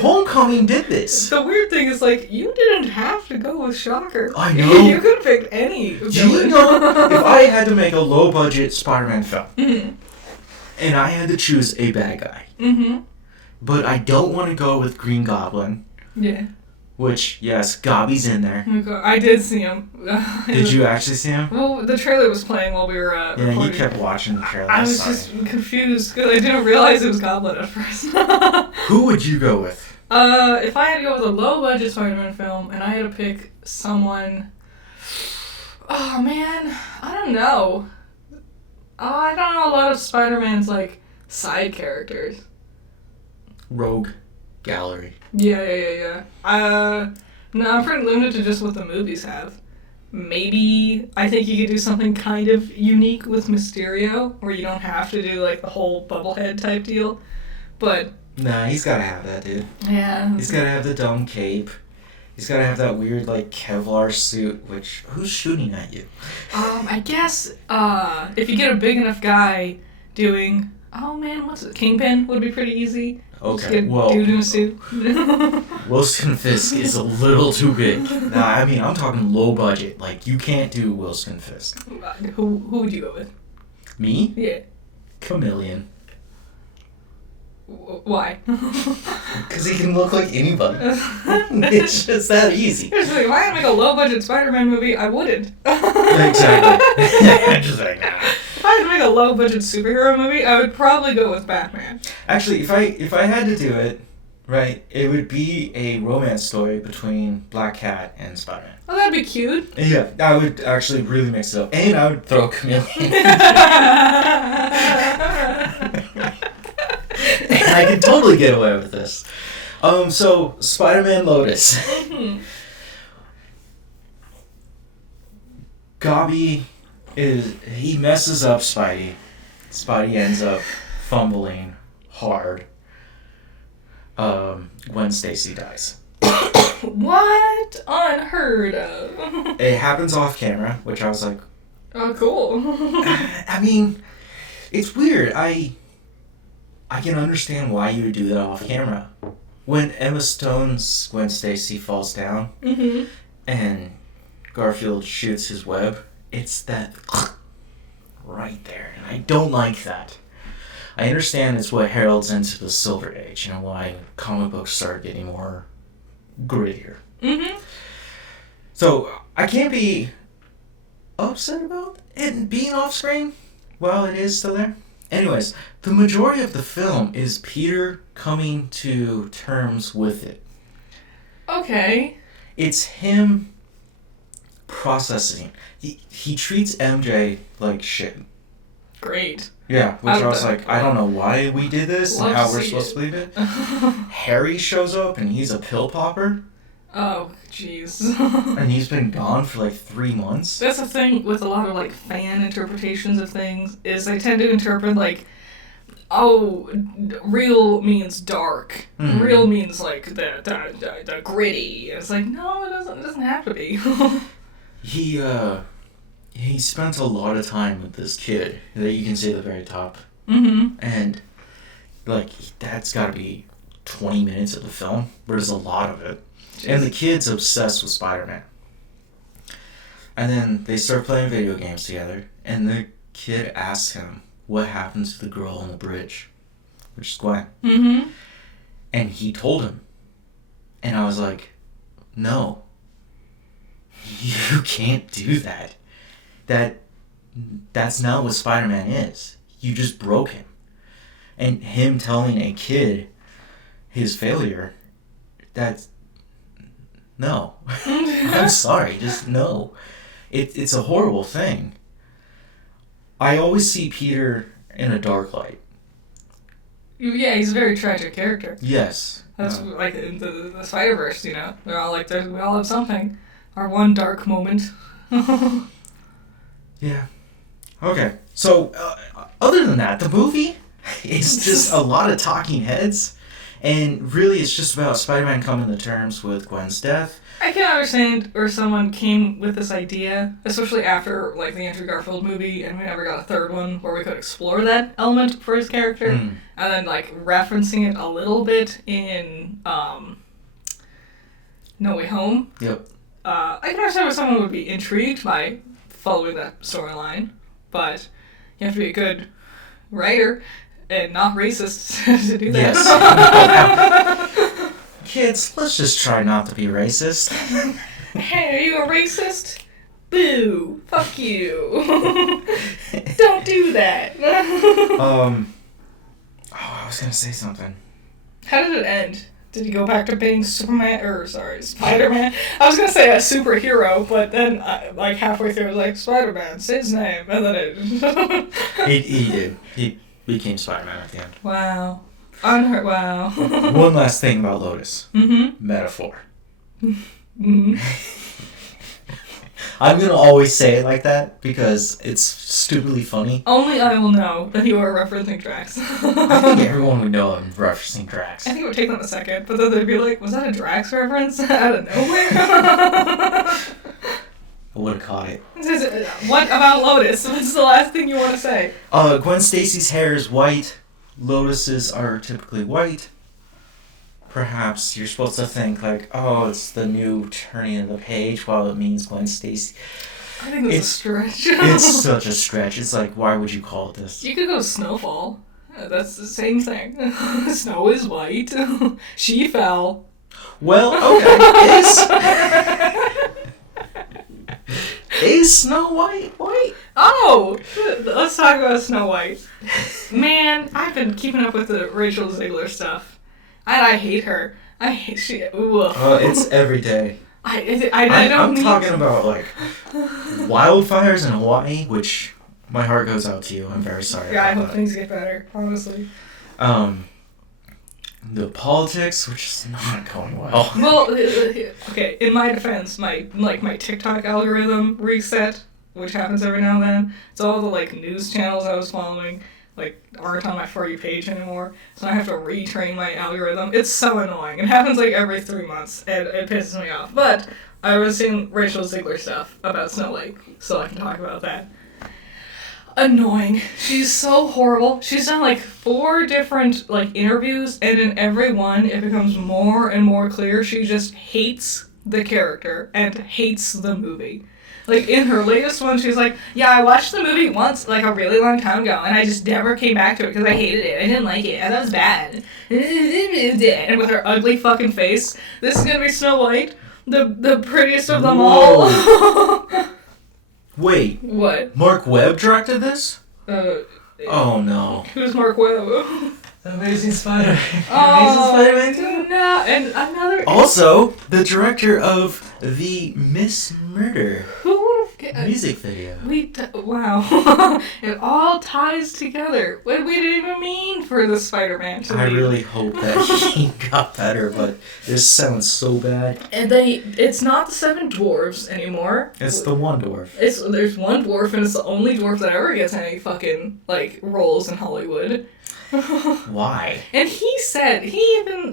Homecoming did this. The weird thing is, like, you didn't have to go with Shocker. I know. You could have picked any villain. Do you know, if I had to make a low-budget Spider-Man film, and I had to choose a bad guy, but I don't want to go with Green Goblin. Yeah. Which, yes, Gobby's in there. I did see him. Did you actually see him? Well, the trailer was playing while we were recording. Yeah, he kept watching the trailer. I was just confused because I didn't realize it was Goblin at first. Who would you go with? If I had to go with a low-budget Spider-Man film and I had to pick someone... Oh, man. I don't know. I don't know a lot of Spider-Man's, like, side characters. Rogue Gallery. Yeah. No, I'm pretty limited to just what the movies have. Maybe I think you could do something kind of unique with Mysterio, where you don't have to do like the whole bubblehead type deal. But nah, he's gotta have that, dude. Yeah. He's gotta have the dumb cape. He's gotta have that weird like Kevlar suit. Which who's shooting at you? I guess if you get a big enough guy doing what's it? Kingpin would be pretty easy. Okay, well, dude in a suit. Wilson Fisk is a little too big. Nah, I mean, I'm talking low budget. Like, you can't do Wilson Fisk. Who would you go with? Me? Yeah. Chameleon. Why? Because he can look like anybody. It's just that easy. If I had to make a low-budget Spider-Man movie, I wouldn't. Exactly. I'm just like, nah. If I had to make a low-budget superhero movie, I would probably go with Batman. Actually, if I had to do it, right, it would be a romance story between Black Cat and Spider-Man. Oh, that'd be cute. Yeah, I would actually really mix it up. And I would throw Chameleon. And I could totally get away with this. So, Spider-Man Lotus. Gobby he messes up Spidey. Spidey ends up fumbling hard. When Stacy dies. What? Unheard of. It happens off camera, which I was like, oh, cool. I mean, it's weird. I can understand why you would do that off camera. When Emma Stone's Gwen Stacy falls down, and Garfield shoots his web, it's that right there, and I don't like that. I understand it's what heralds into the Silver Age, you know, why comic books start getting more grittier. So, I can't be upset about it being off screen while it is still there. Anyways, the majority of the film is Peter coming to terms with it. Okay. It's him processing. He treats MJ like shit. Great. Yeah, which I was like, I don't know why we did this and how we're supposed to believe it. Harry shows up and he's a pill popper. Oh, jeez. And he's been gone for like 3 months. That's the thing with a lot of like fan interpretations of things, is they tend to interpret like, oh, real means dark. Real means like the gritty. It's like, no, it doesn't have to be. He spent a lot of time with this kid that you can see at the very top. And like that's got to be 20 minutes of the film. There's a lot of it. And the kid's obsessed with Spider-Man. And then they start playing video games together, and the kid asks him what happened to the girl on the bridge, which is Gwen. And he told him. And I was like, no. You can't do that. That's not what Spider-Man is. You just broke him. And him telling a kid his failure, that's... No. I'm sorry, just no. It's a horrible thing. I always see Peter in a dark light. Yeah, he's a very tragic character. Yes. That's like in the Spider-Verse, you know? They're all like, we all have something. Our one dark moment. Yeah. Okay. So, other than that, the movie is just a lot of talking heads, and really, it's just about Spider-Man coming to terms with Gwen's death. I can understand where someone came with this idea, especially after like the Andrew Garfield movie, and we never got a third one where we could explore that element for his character, and then like referencing it a little bit in No Way Home. Yep. I can understand why someone would be intrigued by following that storyline, but you have to be a good writer and not racist to do that. Yes. Kids, let's just try not to be racist. Hey, are you a racist? Boo! Fuck you! Don't do that! I was gonna say something. How did it end? Did he go back to being Spider-Man? I was gonna say a superhero, but then, like, halfway through, I was like, Spider-Man's his name, and then it... He did. He became Spider-Man at the end. Wow. Unheard. Wow. One last thing about Lotus. Mm-hmm. Metaphor. Mm-hmm. I'm gonna always say it like that because it's stupidly funny. Only I will know that you are referencing Drax. I think everyone would know I'm referencing Drax. I think it would take them a second, but then they'd be like, was that a Drax reference out of nowhere? I would have caught it. What about Lotus? What's the last thing you want to say? Gwen Stacy's hair is white. Lotuses are typically white. Perhaps you're supposed to think like, oh, it's the new turning of the page while it means Gwen Stacy. I think it's a stretch. It's such a stretch. It's like, why would you call it this? You could go Snowfall. That's the same thing. Snow is white. She fell. Well, okay. Is Snow White white? Oh! Let's talk about Snow White. Man, I've been keeping up with the Rachel Zegler stuff. I hate her. I hate she. It's every day. I'm talking about like wildfires in Hawaii, which my heart goes out to you. I'm very sorry. Yeah, I hope things get better. Honestly. The politics, which is not going well. Well, okay. In my defense, my TikTok algorithm reset, which happens every now and then. It's all the like news channels I was following. Like, aren't on my For You page anymore, so I have to retrain my algorithm. It's so annoying. It happens like every 3 months, and it pisses me off. But I was seeing Rachel Zegler stuff about Snow White, so I can talk about that. Annoying. She's so horrible. She's done like 4 different like interviews, and in every one, it becomes more and more clear she just hates the character and hates the movie. Like, in her latest one, she's like, yeah, I watched the movie once, like, a really long time ago, and I just never came back to it because I hated it. I didn't like it. And that was bad. And with her ugly fucking face, this is gonna be Snow White, the prettiest of them all. Wait. What? Mark Webb directed this? Oh, no. Who's Mark Webb? Amazing Spider-Man. Oh, Amazing Spider-Man 2? No, and another... Also, the director of the Miss Murder music video. Wow. It all ties together. What we didn't even mean for the Spider-Man to be. I really hope that he got better, but this sounds so bad. And it's not the 7 dwarves anymore. It's the one dwarf. There's one dwarf, and it's the only dwarf that ever gets any fucking, like, roles in Hollywood. Why? And he said, he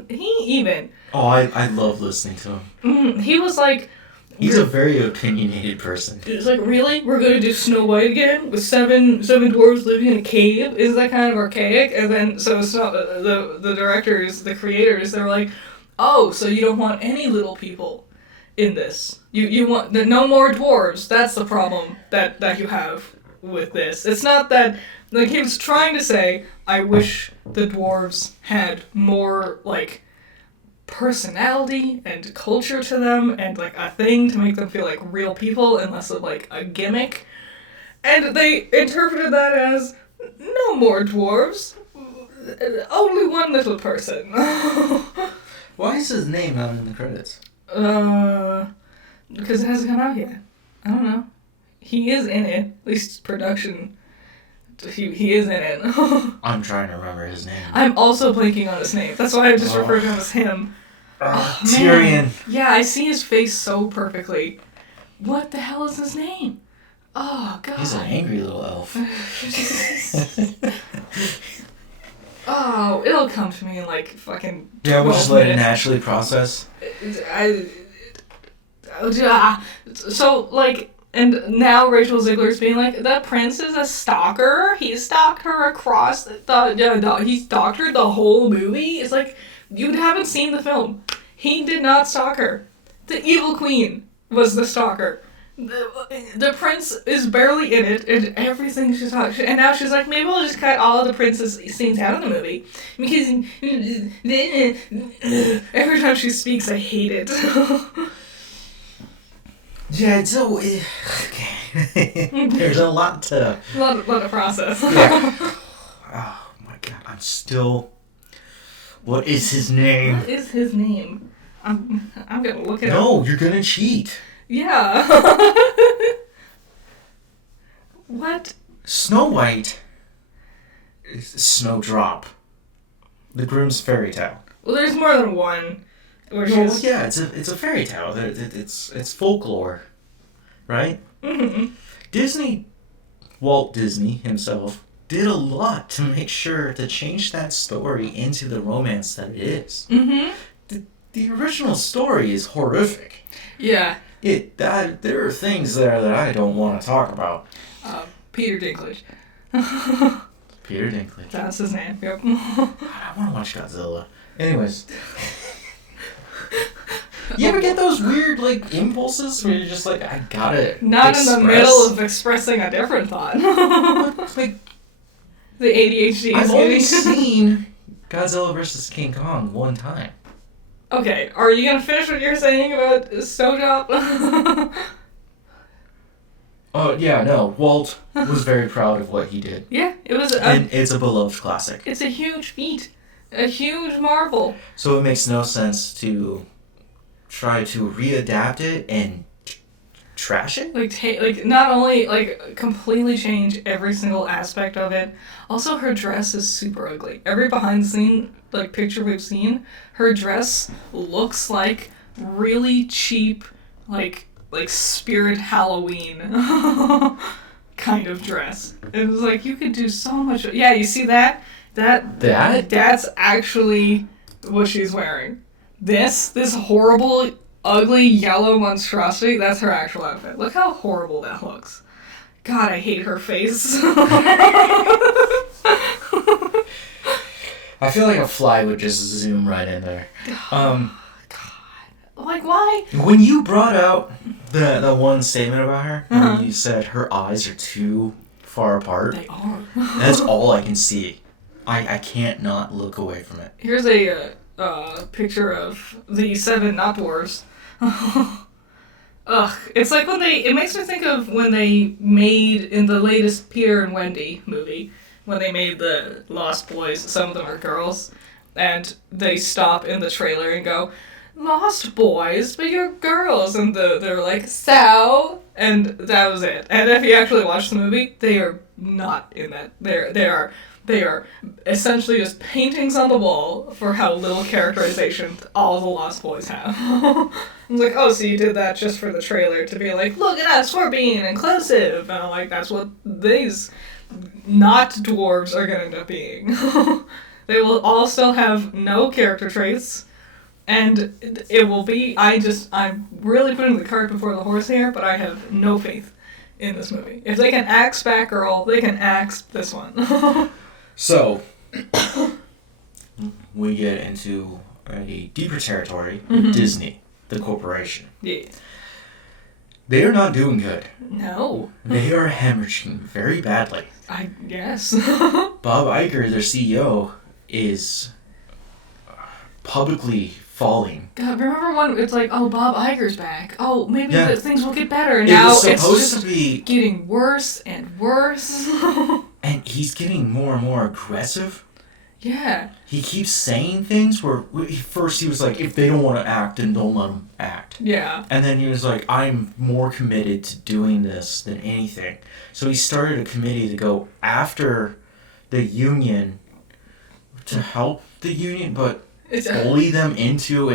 even... Oh, I love listening to him. He was like... He's a very opinionated person. It's like, really? We're going to do Snow White again? With seven dwarves living in a cave? Isn't that kind of archaic? And then, so the directors, the creators, they were like, oh, so you don't want any little people in this. You want no more dwarves. That's the problem that you have with this. It's not that... Like, he was trying to say, I wish the dwarves had more, like, personality and culture to them and, like, a thing to make them feel like real people and less of, like, a gimmick. And they interpreted that as, no more dwarves, only one little person. Why is his name not in the credits? Because it hasn't come out yet. I don't know. He is in it, at least production. He is in it. I'm trying to remember his name. I'm also blanking on his name. That's why I just refer to him as him. Tyrion. Yeah, I see his face so perfectly. What the hell is his name? Oh God. He's an angry little elf. Oh, it'll come to me in like fucking. Yeah, we'll just let it minutes. naturally process. So like, and now Rachel Ziegler's being like, the prince is a stalker. He stalked her across he stalked her the whole movie. It's like, you haven't seen the film. He did not stalk her. The evil queen was the stalker. The prince is barely in it, and everything she's talking. And now she's like, maybe we'll just cut all of the princess scenes out of the movie because every time she speaks, I hate it. Yeah, so okay. There's a lot to. A lot of process. Yeah. Oh my god, I'm still. What is his name? What is his name? I'm gonna look it up. No, you're gonna cheat. Yeah. What? Snow White is Snowdrop. The Grimm's fairy tale. Well, there's more than one. Which Well, is yeah, it's a fairy tale. It's folklore, right? Mm-hmm. Walt Disney himself, did a lot to make sure to change that story into the romance that it is. Mm-hmm. The original story is horrific. Yeah. There are things there that I don't want to talk about. Peter Dinklage. Peter Dinklage. That's his name. Yep. I want to watch Godzilla. Anyways. You ever get those weird, like, impulses where you're just like, I gotta Not express. in the middle of expressing a different thought. Like, The ADHD I've is only getting... seen Godzilla vs. King Kong one time. Okay, are you gonna finish what you're saying about Snowdrop? Oh, yeah, no. Walt was very proud of what he did. Yeah, it was And it's a beloved classic. it's a huge feat. A huge marvel. So it makes no sense to try to readapt it and trash it? Like not only like completely change every single aspect of it, also her dress is super ugly. Every behind the scene like picture we've seen, her dress looks like really cheap like Spirit Halloween kind of dress. It was like you could do so much. Yeah, you see that? That's actually what she's wearing. This horrible, ugly yellow monstrosity, that's her actual outfit. Look how horrible that looks. God, I hate her face. I feel like a fly would just zoom right in there. God. Like, why? When you brought out the one statement about her, Uh-huh. where you said her eyes are too far apart, They are. that's all I can see. I can't not look away from it. Here's a picture of the seven not dwarves. Ugh, it's like it makes me think of when they made, in the latest Peter and Wendy movie, when they made the Lost Boys, some of them are girls, and they stop in the trailer and go, Lost Boys, but you're girls, and they're like, so, and that was it. And if you actually watch the movie, they are not in that. They are essentially just paintings on the wall for how little characterization all the Lost Boys have. I was like, oh, so you did that just for the trailer to be like, look at us, we're being inclusive. And I'm like, that's what these not dwarves are going to end up being. They will all still have no character traits. And it will be, I'm really putting the cart before the horse here, but I have no faith in this movie. If they can axe Batgirl, they can axe this one. So, we get into a deeper territory with Disney, the corporation. Yeah. They are not doing good. No. They are hemorrhaging very badly. I guess. Bob Iger, their CEO, is publicly falling. God, remember when it's like, oh, Bob Iger's back. Oh, maybe things will get better. And It now was it's supposed just to be, getting worse and worse. and he's getting more and more aggressive. Yeah. He keeps saying things where first he was like, if they don't want to act, then don't let them act. Yeah. And then he was like, I'm more committed to doing this than anything. So he started a committee to go after the union to help the union, but bully them into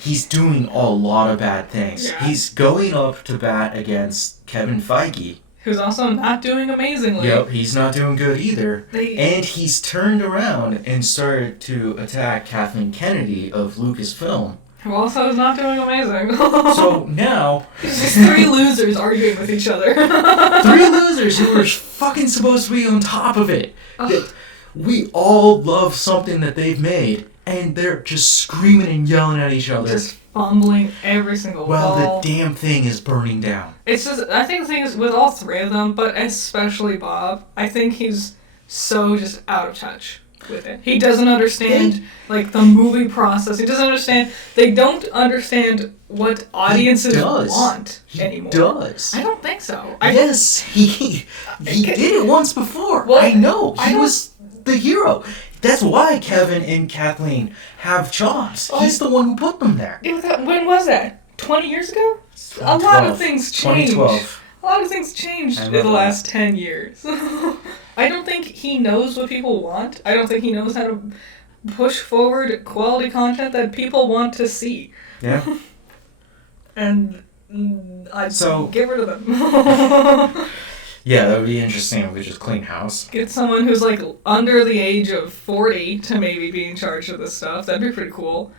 he's doing a lot of bad things. Yeah. He's going up to bat against Kevin Feige. Who's also not doing amazingly. Yep, he's not doing good either. They- And he's turned around and started to attack Kathleen Kennedy of Lucasfilm. Who also is not doing amazing. So now, It's just three losers arguing with each other. three losers who are fucking supposed to be on top of it. That we all love something that they've made, and they're just screaming and yelling at each other Just fumbling every single while ball. the damn thing is burning down. It's just, I think the thing is with all three of them, but especially Bob, I think he's so just out of touch with it. He doesn't understand, like, the movie process. He doesn't understand, they don't understand what audiences want anymore. He does. I don't think so. Yes, he did it once before. Well, I know. I He don't- was the hero. That's why Kevin and Kathleen have jobs. He's the one who put them there. When was that? 20 years ago? A lot of things changed. 2012. A lot of things changed I in love the that. last 10 years. I don't think he knows what people want. I don't think he knows how to push forward quality content that people want to see. Yeah. And I'd So- get rid of them. Yeah, that would be interesting if we just clean house. Get someone who's like under the age of 40 to maybe be in charge of this stuff. That'd be pretty cool.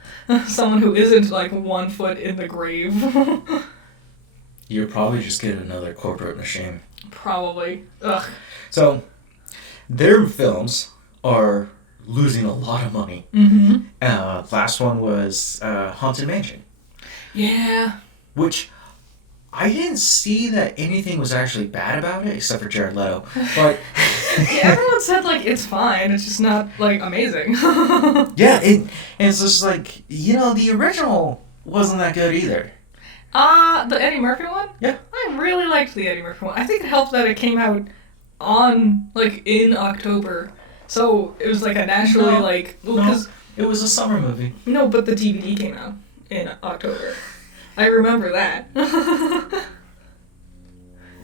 Someone who isn't like 1 foot in the grave. You'd probably just get another corporate machine. Probably. Ugh. So, their films are losing a lot of money. Mm-hmm. Last one was Haunted Mansion, Yeah. which I didn't see that anything was actually bad about it, except for Jared Leto. But Yeah, everyone said like it's fine. It's just not like amazing. yeah, and it's just like, the original wasn't that good either. The Eddie Murphy one? Yeah. I really liked the Eddie Murphy one. I think it helped that it came out in October. So it was like a naturally No. It was a summer movie. No, but the DVD came out in October. I remember that.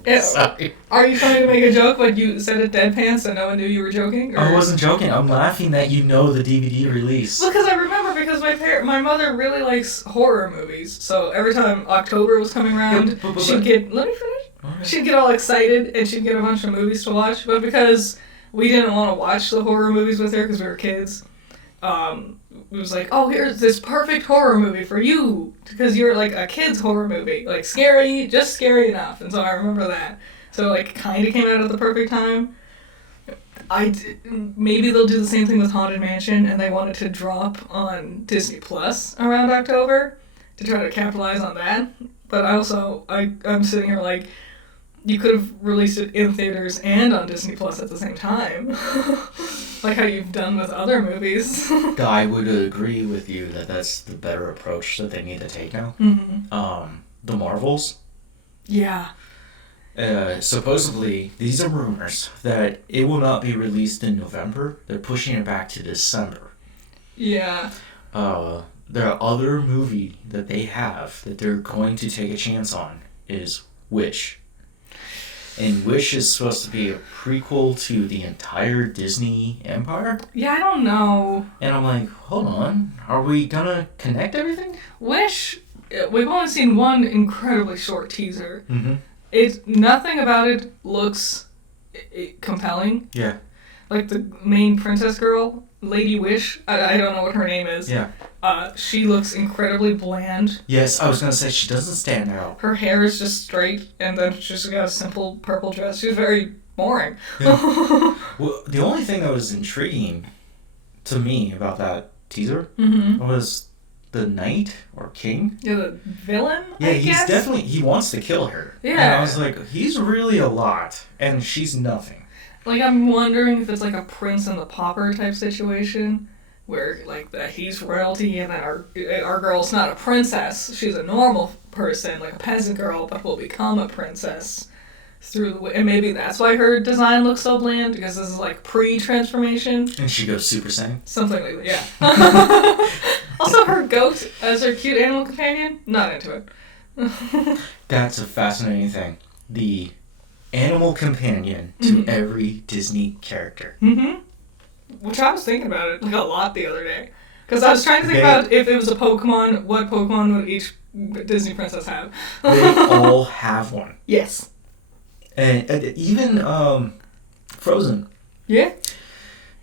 Yeah. Sorry. Are you trying to make a joke but you said it deadpan so no one knew you were joking? Or? I wasn't joking. I'm laughing that you know the DVD release. Because I remember because my mother really likes horror movies. So every time October was coming around, but- she'd get, let me finish. Okay. She'd get all excited and she'd get a bunch of movies to watch. But because we didn't want to watch the horror movies with her because we were kids, it was like, oh, here's this perfect horror movie for you because you're like a kid's horror movie, like scary, just scary enough. And so I remember that. So like kind of came out at the perfect time. Maybe they'll do the same thing with Haunted Mansion, and they wanted to drop on Disney Plus around October to try to capitalize on that. But I'm sitting here like, you could have released it in theaters and on Disney Plus at the same time, like how you've done with other movies. I would agree with you that that's the better approach that they need to take now. Mm-hmm. The Marvels. Yeah. Supposedly, these are rumors that it will not be released in November. They're pushing it back to December. Yeah. The other movie that they have that they're going to take a chance on is Wish. And Wish is supposed to be a prequel to the entire Disney empire. Yeah, I don't know. And I'm like, hold on, are we gonna connect everything? Wish, we've only seen one incredibly short teaser. Mm-hmm. Nothing about it looks compelling. Yeah. Like the main princess girl, Lady Wish, I don't know what her name is. Yeah. She looks incredibly bland. Yes, I was gonna say she doesn't stand out. Her hair is just straight, and then she's got a simple purple dress. She's very boring. Yeah. Well, the only thing that was intriguing to me about that teaser Mm-hmm. was the knight or king. Yeah, the villain. Yeah, I he's guess? definitely, he wants to kill her. And Yeah. I was like, he's really a lot, and she's nothing. Like, I'm wondering if it's like a Prince and the Pauper type situation, where like he's royalty and then our girl's not a princess. She's a normal person, like a peasant girl, but will become a princess through the way. And maybe that's why her design looks so bland, because this is like pre-transformation. And she goes Super Saiyan. Something like that, yeah. Also, her goat as her cute animal companion, not into it. That's a fascinating thing. The animal companion to Mhm. every Disney character. Mm-hmm. Which I was thinking about it like a lot the other day. Because I was trying to think They- about if it was a Pokemon, what Pokemon would each Disney princess have? They all have one. Yes. And even Frozen. Yeah.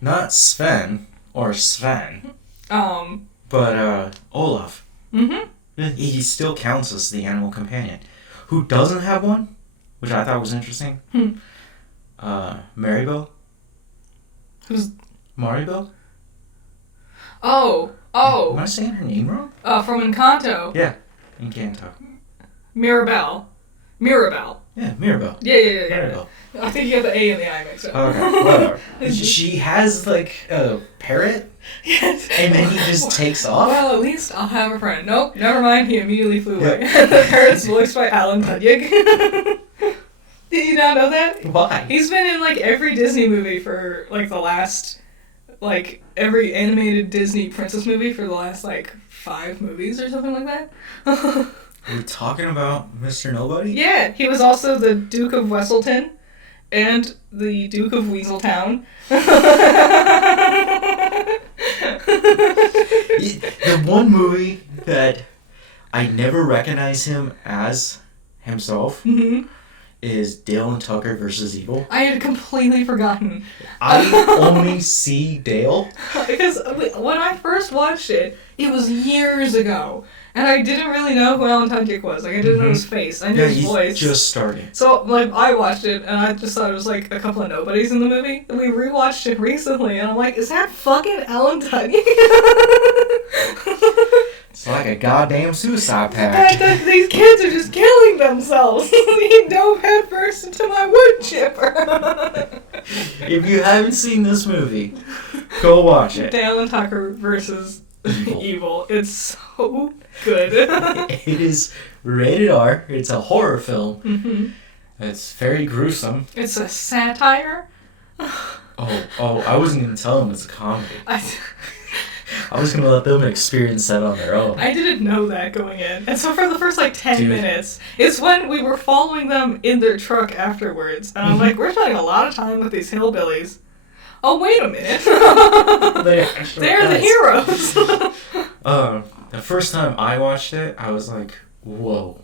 Not Sven or Sven, but Olaf. Mm-hmm. He still counts as the animal companion. Who doesn't have one, which I thought was interesting? Maribel. Who's... Maribel? Oh. Am I saying her name wrong? From Encanto. Yeah. Encanto. Mirabelle. Yeah, Mirabel. Yeah. Maribel. I think you got the A and the I mixed up. Okay, whatever. She has like a parrot, Yes. and then he just takes off. Well, at least I'll have a friend. Nope, never mind. He immediately flew away. The parrot's voiced by Alan Tudyk. Did you not know that? Why? He's been in like every Disney movie for like the last, like every animated Disney princess movie for the last like 5 movies or something like that. We're talking about Mr. Nobody? Yeah, he was also the Duke of Wesselton and the Duke of Weaseltown. The one movie that I never recognize him as himself Mhm. is Dale and Tucker versus Evil. I had completely forgotten. I only see Dale. Because when I first watched it, it was years ago. And I didn't really know who Alan Tudyk was. Like, I didn't know his face. I knew Yeah, his he's voice. just starting. So, like, I watched it, and I just thought it was, like, a couple of nobodies in the movie. And we rewatched it recently, and I'm like, is that fucking Alan Tudyk? It's like a goddamn suicide pact. These kids are just killing themselves. He dove head first into my wood chipper. If you haven't seen this movie, go watch it. Dale and Tucker versus Evil. Evil. It's so good. It is rated R. It's a horror film. Mm-hmm. It's very gruesome. It's a satire. Oh, I wasn't going to tell them it's a comedy. I was going to let them experience that on their own. I didn't know that going in. And so for the first, like, 10 Dude. minutes, it's when we were following them in their truck afterwards. And I'm like, we're spending a lot of time with these hillbillies. Oh, wait a minute. They're the heroes. The first time I watched it, I was like, whoa,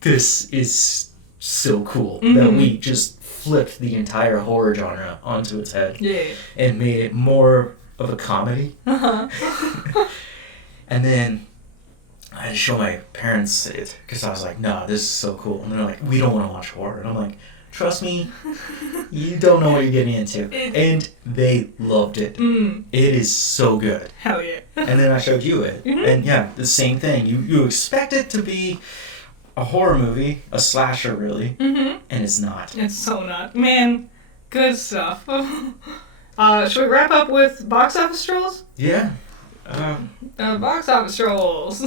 this is so cool that we just flipped the entire horror genre onto its head Yeah. and made it more of a comedy. Uh-huh. And then I had to show my parents it because I was like, nah, this is so cool. And they're like, we don't want to watch horror. And I'm like, trust me, you don't know what you're getting into. And they loved it. Mm. It is so good. Hell yeah. And then I showed you it. Mhm. And yeah, the same thing. You expect it to be a horror movie, a slasher really, Mm-hmm. and it's not. It's so not. Man, good stuff. Should we wrap up with box office trolls? Yeah. Box office trolls.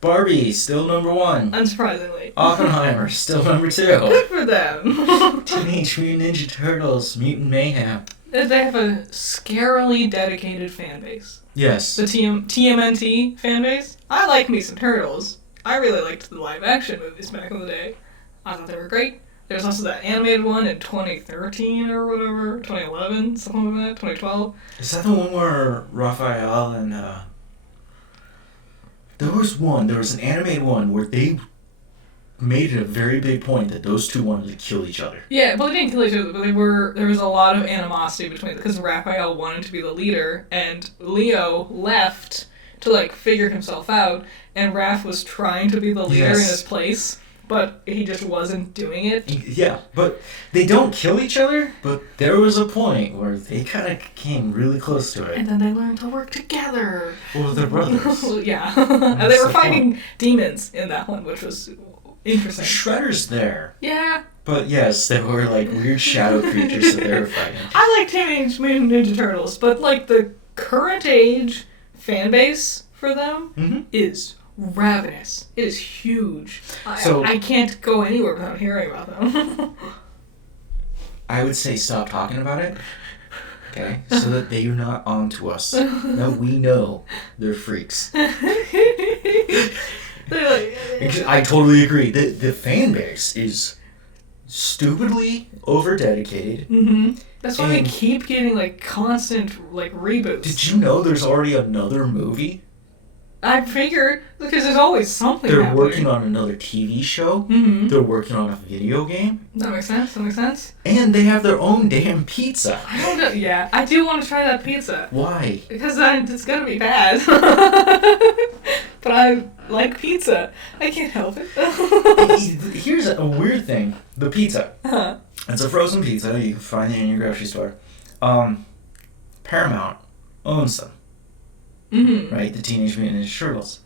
Barbie, still number 1. Unsurprisingly. Oppenheimer, still number 2. Good for them. Teenage Mutant Ninja Turtles, Mutant Mayhem. They have a scarily dedicated fan base. Yes. The TMNT fan base. I like me some turtles. I really liked the live action movies back in the day. I thought they were great. There's also that animated one in 2013 or whatever, 2011, something like that, 2012. Is that the one where Raphael and there was an animated one where they made it a very big point that those two wanted to kill each other. Yeah, well, they didn't kill each other, but there was a lot of animosity between them because Raphael wanted to be the leader and Leo left to like figure himself out, and Raph was trying to be the leader in Yes. his place, but he just wasn't doing it. Yeah, but they don't kill each other, but there was a point where they kind of came really close to it. And then they learned to work together. Well, they're brothers. Yeah. And they were the fighting demons in that one, which was interesting. Shredder's there. Yeah. But yes, they were like weird shadow creatures that they were fighting. I like Teenage Mutant Ninja Turtles, but like the current age fan base for them Mm-hmm. is ravenous. It is huge. So- I can't go anywhere without hearing about them. I would say stop talking about it. Okay? So that they're not on to us. That we know they're freaks. They're like, I totally agree. The fan base is stupidly over-dedicated. Mm-hmm. That's why we And- keep getting, like, constant, like, reboots. Did you know there's already another movie? I figured, because there's always something They're happening. working on another TV show. Mm-hmm. They're working on a video game. That makes sense. And they have their own damn pizza. I don't know. Yeah, I do want to try that pizza. Why? Because it's gonna be bad. But I like pizza. I can't help it. Here's a weird thing. The pizza. Uh-huh. It's a frozen pizza. You can find it in your grocery store. Paramount owns them. Mm-hmm. Right? The Teenage Mutant Ninja Turtles.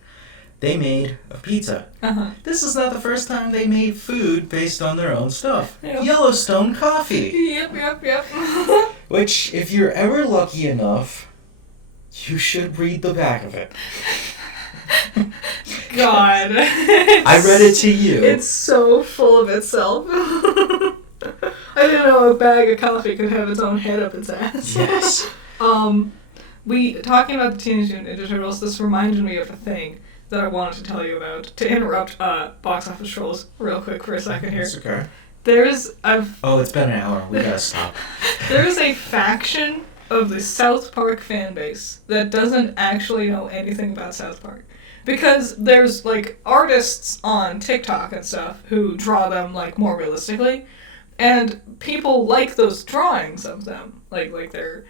They made a pizza. Uh-huh. This is not the first time they made food based on their own stuff. Yep. Yellowstone Coffee. Yep. Which, if you're ever lucky enough, you should read the back of it. God. I read it to you. It's so full of itself. I didn't know a bag of coffee could have its own head up its ass. Yes. We talking about the Teenage Mutant Ninja Turtles. This reminded me of a thing that I wanted to tell you about. To interrupt box office trolls real quick for a second here. It's okay. There's a Oh, it's been an hour. We gotta stop. there's a faction of the South Park fan base that doesn't actually know anything about South Park. Because there's, like, artists on TikTok and stuff who draw them, like, more realistically. And people like those drawings of them. Like they're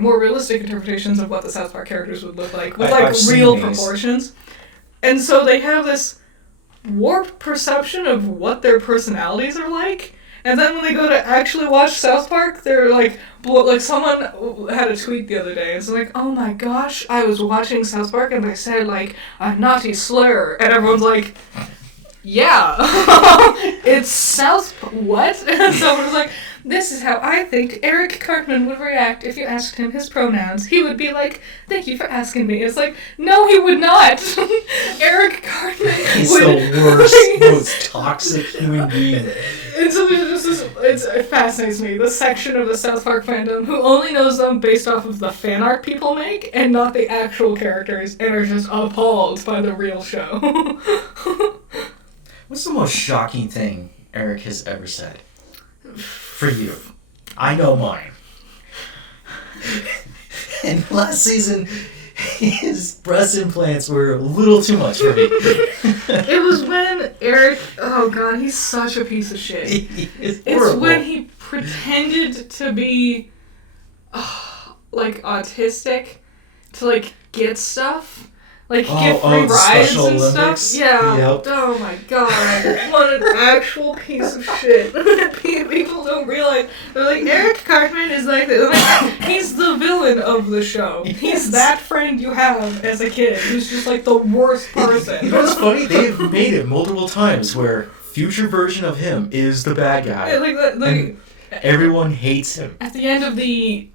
more realistic interpretations of what the South Park characters would look like. With, like, I've seen real these. proportions. And so they have this warped perception of what their personalities are like. And then when they go to actually watch South Park, they're like, someone had a tweet the other day. It's like, oh my gosh, I was watching South Park and they said, like, a naughty slur. And everyone's like, yeah, it's what? And someone was like, this is how I think Eric Cartman would react if you asked him his pronouns. He would be like, thank you for asking me. It's like, no, he would not. Eric Cartman He's would... the worst, most toxic human being. And so there's just this, it fascinates me, the section of the South Park fandom who only knows them based off of the fan art people make and not the actual characters and are just appalled by the real show. What's the most shocking thing Eric has ever said? For you. I know mine. And last season, his breast implants were a little too much for me. It was when Eric, oh god, he's such a piece of shit. It's It's horrible. when he pretended to be, like, autistic to, like, get stuff. Like, get free the rides Special and Olympics? stuff. Yeah. Yep. Oh my god. What an actual piece of shit. People don't realize. They're like, Eric Cartman is like this. Like, he's the villain of the show. Yes. He's that friend you have as a kid who's just like the worst person. You know what's funny? They've made it multiple times where future version of him is the bad guy. Yeah, like that. Like, And everyone hates him. at the end of the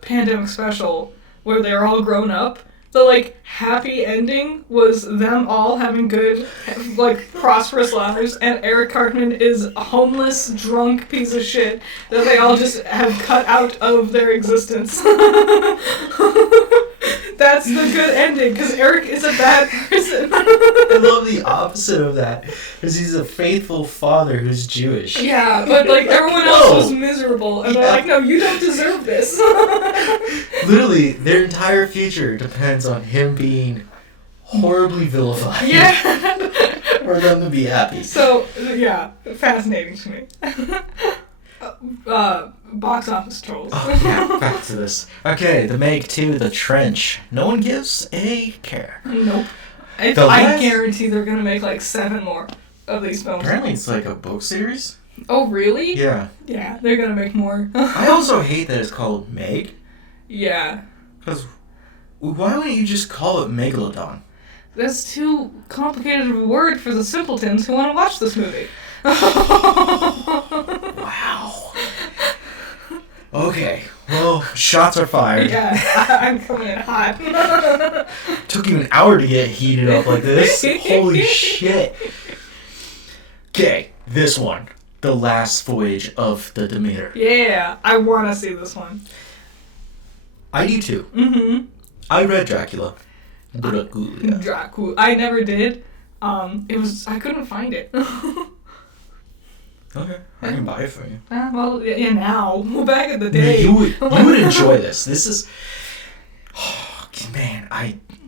pandemic special where they're all grown up, the like happy ending was them all having good, like, prosperous lives, and Eric Cartman is a homeless, drunk piece of shit that they all just have cut out of their existence. That's the good ending, because Eric is a bad person. I love the opposite of that, because he's a faithful father who's Jewish. Yeah, but like everyone No. else was miserable, and they're Yeah. like, no, you don't deserve this. Literally, their entire future depends on him being horribly vilified Yeah. for them to be happy. So, yeah, fascinating to me. Box office trolls. Oh, yeah, back to this. Okay, the Meg 2, The Trench. No one gives a care. Nope. The I last- guarantee they're gonna make like 7 more of these films. Apparently it's like a book series. Oh, really? Yeah. Yeah, they're gonna make more. I also hate that it's called Meg. Yeah. Because why wouldn't you just call it Megalodon? That's too complicated of a word for the simpletons who want to watch this movie. Wow. Okay, well, shots are fired. Yeah, I'm coming in hot. Took you an hour to get heated up like this. Holy shit. Okay, this one. The Last Voyage of the Demeter. Yeah, I want to see this one. I do too. Mm-hmm. I read Dracula. Dracula. Dracula. I never did. I couldn't find it. Okay, I can buy it for you. Well, yeah, now. Back in the No, day. you would enjoy this. This is, oh, man.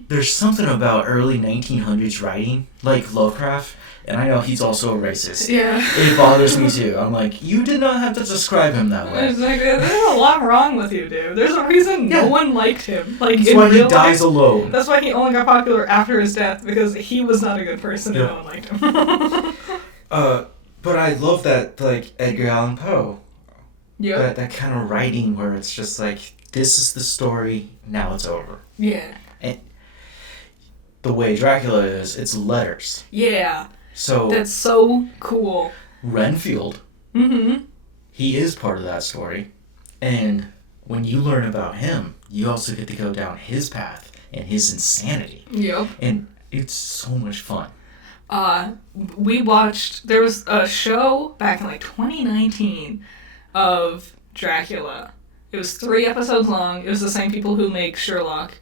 There's something about early 1900s writing, like Lovecraft, and I know he's also a racist. Yeah. It bothers me too. I'm like, you did not have to describe him that way. It's like, there's a lot wrong with you, dude. There's a reason no Yeah. one liked him. Like, That's in why he real dies life, alone. that's why he only got popular after his death, because he was not a good person and Yep. no one liked him. But I love that, like, Edgar Allan Poe. Yeah. That kind of writing where it's just like, this is the story, now it's over. Yeah. The way Dracula is, it's letters. Yeah. So That's so cool. Renfield, Mm-hmm. he is part of that story. And when you learn about him, you also get to go down his path and his insanity. Yep. And it's so much fun. We watched, there was a show back in like 2019 of Dracula. It was 3 episodes long. It was the same people who make Sherlock.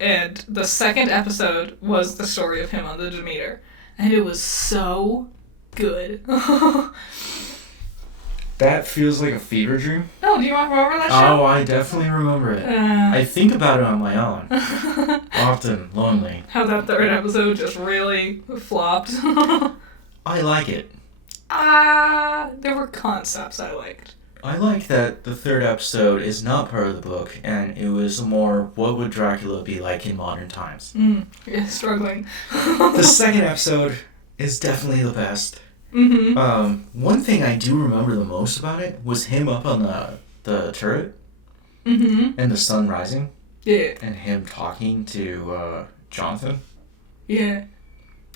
And the second episode was the story of him on the Demeter. And it was so good. That feels like a fever dream. Oh, do you remember that show? Oh, I definitely remember it. I think about it on my own. Often lonely. How that third episode just really flopped. I like it. There were concepts I liked. I like that the third episode is not part of the book, and it was more, what would Dracula be like in modern times? Yeah, struggling. The second episode is definitely the best. Mm-hmm. One thing I do remember the most about it was him up on the turret, Mm-hmm. and the sun rising, Yeah. and him talking to Jonathan. Yeah.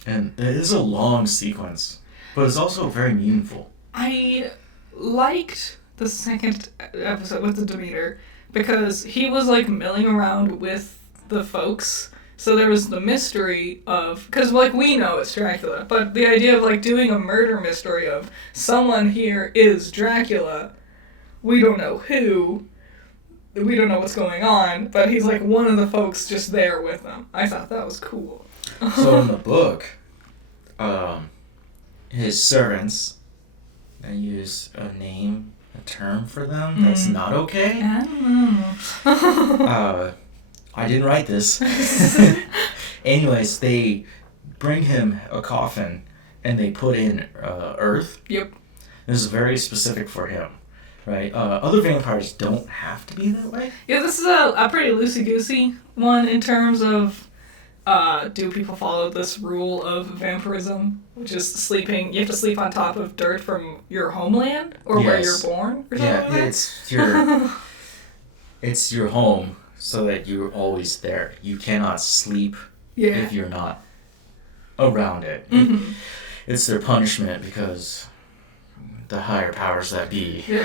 And it is a long sequence, but it's also very meaningful. I liked the second episode with the Demeter because he was like milling around with the folks. So there was the mystery of, because like we know it's Dracula, but the idea of like doing a murder mystery of someone here is Dracula, we don't know who, we don't know what's going on, but he's like one of the folks just there with them. I thought that was cool. So in the book, his servants, they use a term for them that's not okay. I don't know. I didn't write this. Anyways, they bring him a coffin and they put in earth. Yep. This is very specific for him, right? Other vampires don't have to be that way. Yeah, this is a pretty loosey-goosey one in terms of do people follow this rule of vampirism, which is sleeping, you have to sleep on top of dirt from your homeland or where you're Yes. born or something Yeah, like that? it's your home, so that you're always there. You cannot sleep Yeah. if you're not around it. Mm-hmm. It's their punishment because the higher powers that be. Yeah.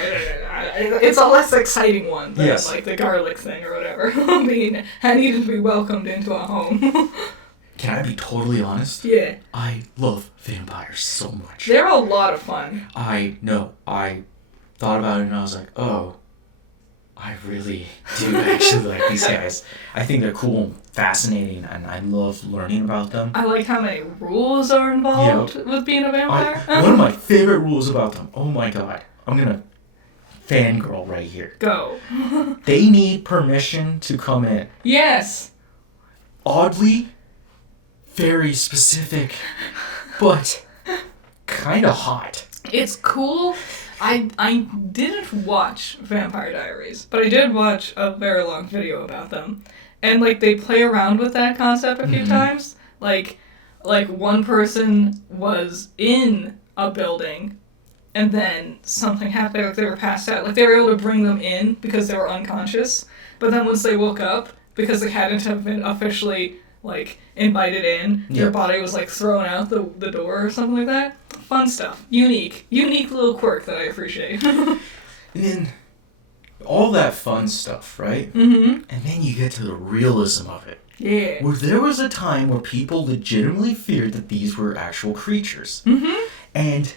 It's a less exciting one than Yes. like the garlic thing or whatever. I needed to be welcomed into a home. Can I be totally honest? Yeah. I love vampires so much. They're a lot of fun. I know. I thought about it and I was like, oh, I really do actually like these guys. I think they're cool and fascinating, and I love learning about them. I like how many rules are involved with being a vampire. One of my favorite rules about them, oh my god, I'm gonna fangirl right here. Go. They need permission to come in. Yes. Oddly, very specific, but kind of hot. It's cool. I didn't watch Vampire Diaries, but I did watch a very long video about them. And like they play around with that concept a few times. Like one person was in a building and then something happened, like they were passed out. Like they were able to bring them in because they were unconscious. But then once they woke up, because they hadn't have been officially like invited in, their body was like thrown out the door or something like that. Fun stuff. Unique little quirk that I appreciate. And all that fun stuff, right? Mm-hmm. And then you get to the realism of it. Yeah. Where there was a time where people legitimately feared that these were actual creatures. Mm-hmm. And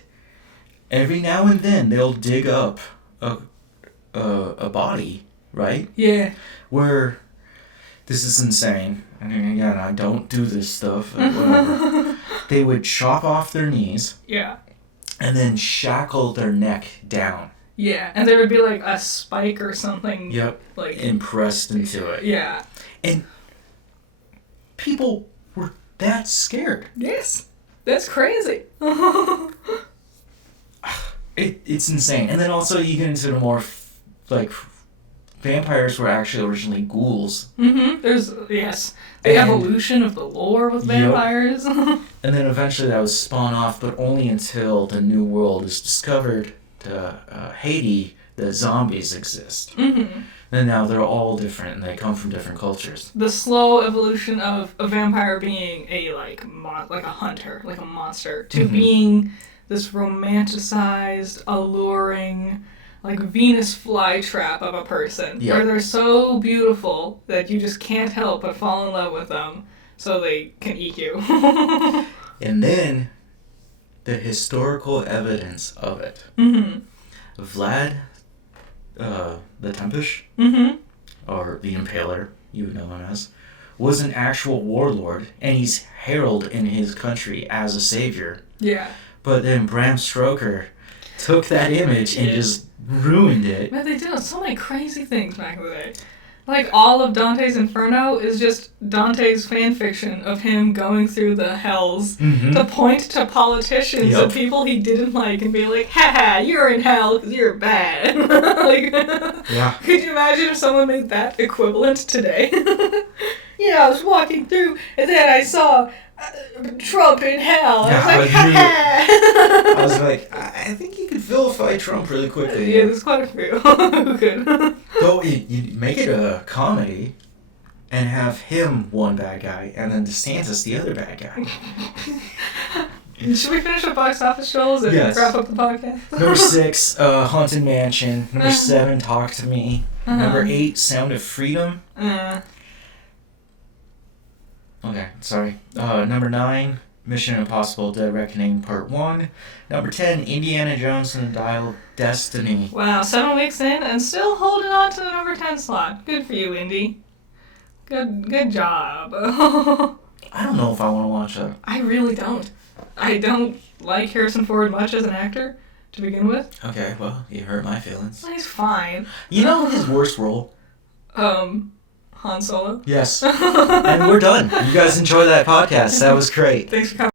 every now and then they'll dig up a body, right? Yeah. Where this is insane. And again, I don't do this stuff. Whatever. They would chop off their knees Yeah. and then shackle their neck down. Yeah, and there would be like a spike or something. Yep. Like Impressed into it. Yeah. And people were that scared. Yes. That's crazy. It's insane. And then also you get into the more, like, vampires were actually originally ghouls. Mm-hmm. There's, yes, the evolution of the lore with vampires. And then eventually that was spawned off, but only until the New World is discovered, Haiti, the zombies exist. Mm-hmm. And now they're all different, and they come from different cultures. The slow evolution of a vampire being a, like a hunter, like a monster, to being this romanticized, alluring, like Venus flytrap of a person, where they're so beautiful that you just can't help but fall in love with them, so they can eat you. And then, the historical evidence of it. Mm-hmm. Vlad, the Tempish, or the Impaler, you know him as, was an actual warlord, and he's heralded in his country as a savior. Yeah. But then Bram Stoker took that image and just ruined it. Man, they did so many crazy things back in the day. Like, all of Dante's Inferno is just Dante's fan fiction of him going through the hells to point to politicians and people he didn't like and be like, haha, you're in hell because you're bad. Like, could you imagine if someone made that equivalent today? I was walking through and then I saw Trump in hell. I was like, I was like, I think you could vilify Trump really quickly. Yeah, there's quite a few who could. So you make it a comedy and have him one bad guy and then DeSantis the other bad guy. Should we finish the box office shows and wrap up the podcast? Number 6, Haunted Mansion. Number 7, Talk to Me. Number 8, Sound of Freedom. Okay, sorry. Number 9, Mission Impossible Dead Reckoning Part 1. Number 10, Indiana Jones and the Dial of Destiny. Wow, 7 weeks in and still holding on to the number 10 slot. Good for you, Indy. Good job. I don't know if I want to watch that. I really don't. I don't like Harrison Ford much as an actor, to begin with. Okay, well, you hurt my feelings. He's fine. You know his worst role? Han Solo. Yes. And we're done. You guys enjoy that podcast. That was great. Thanks for coming.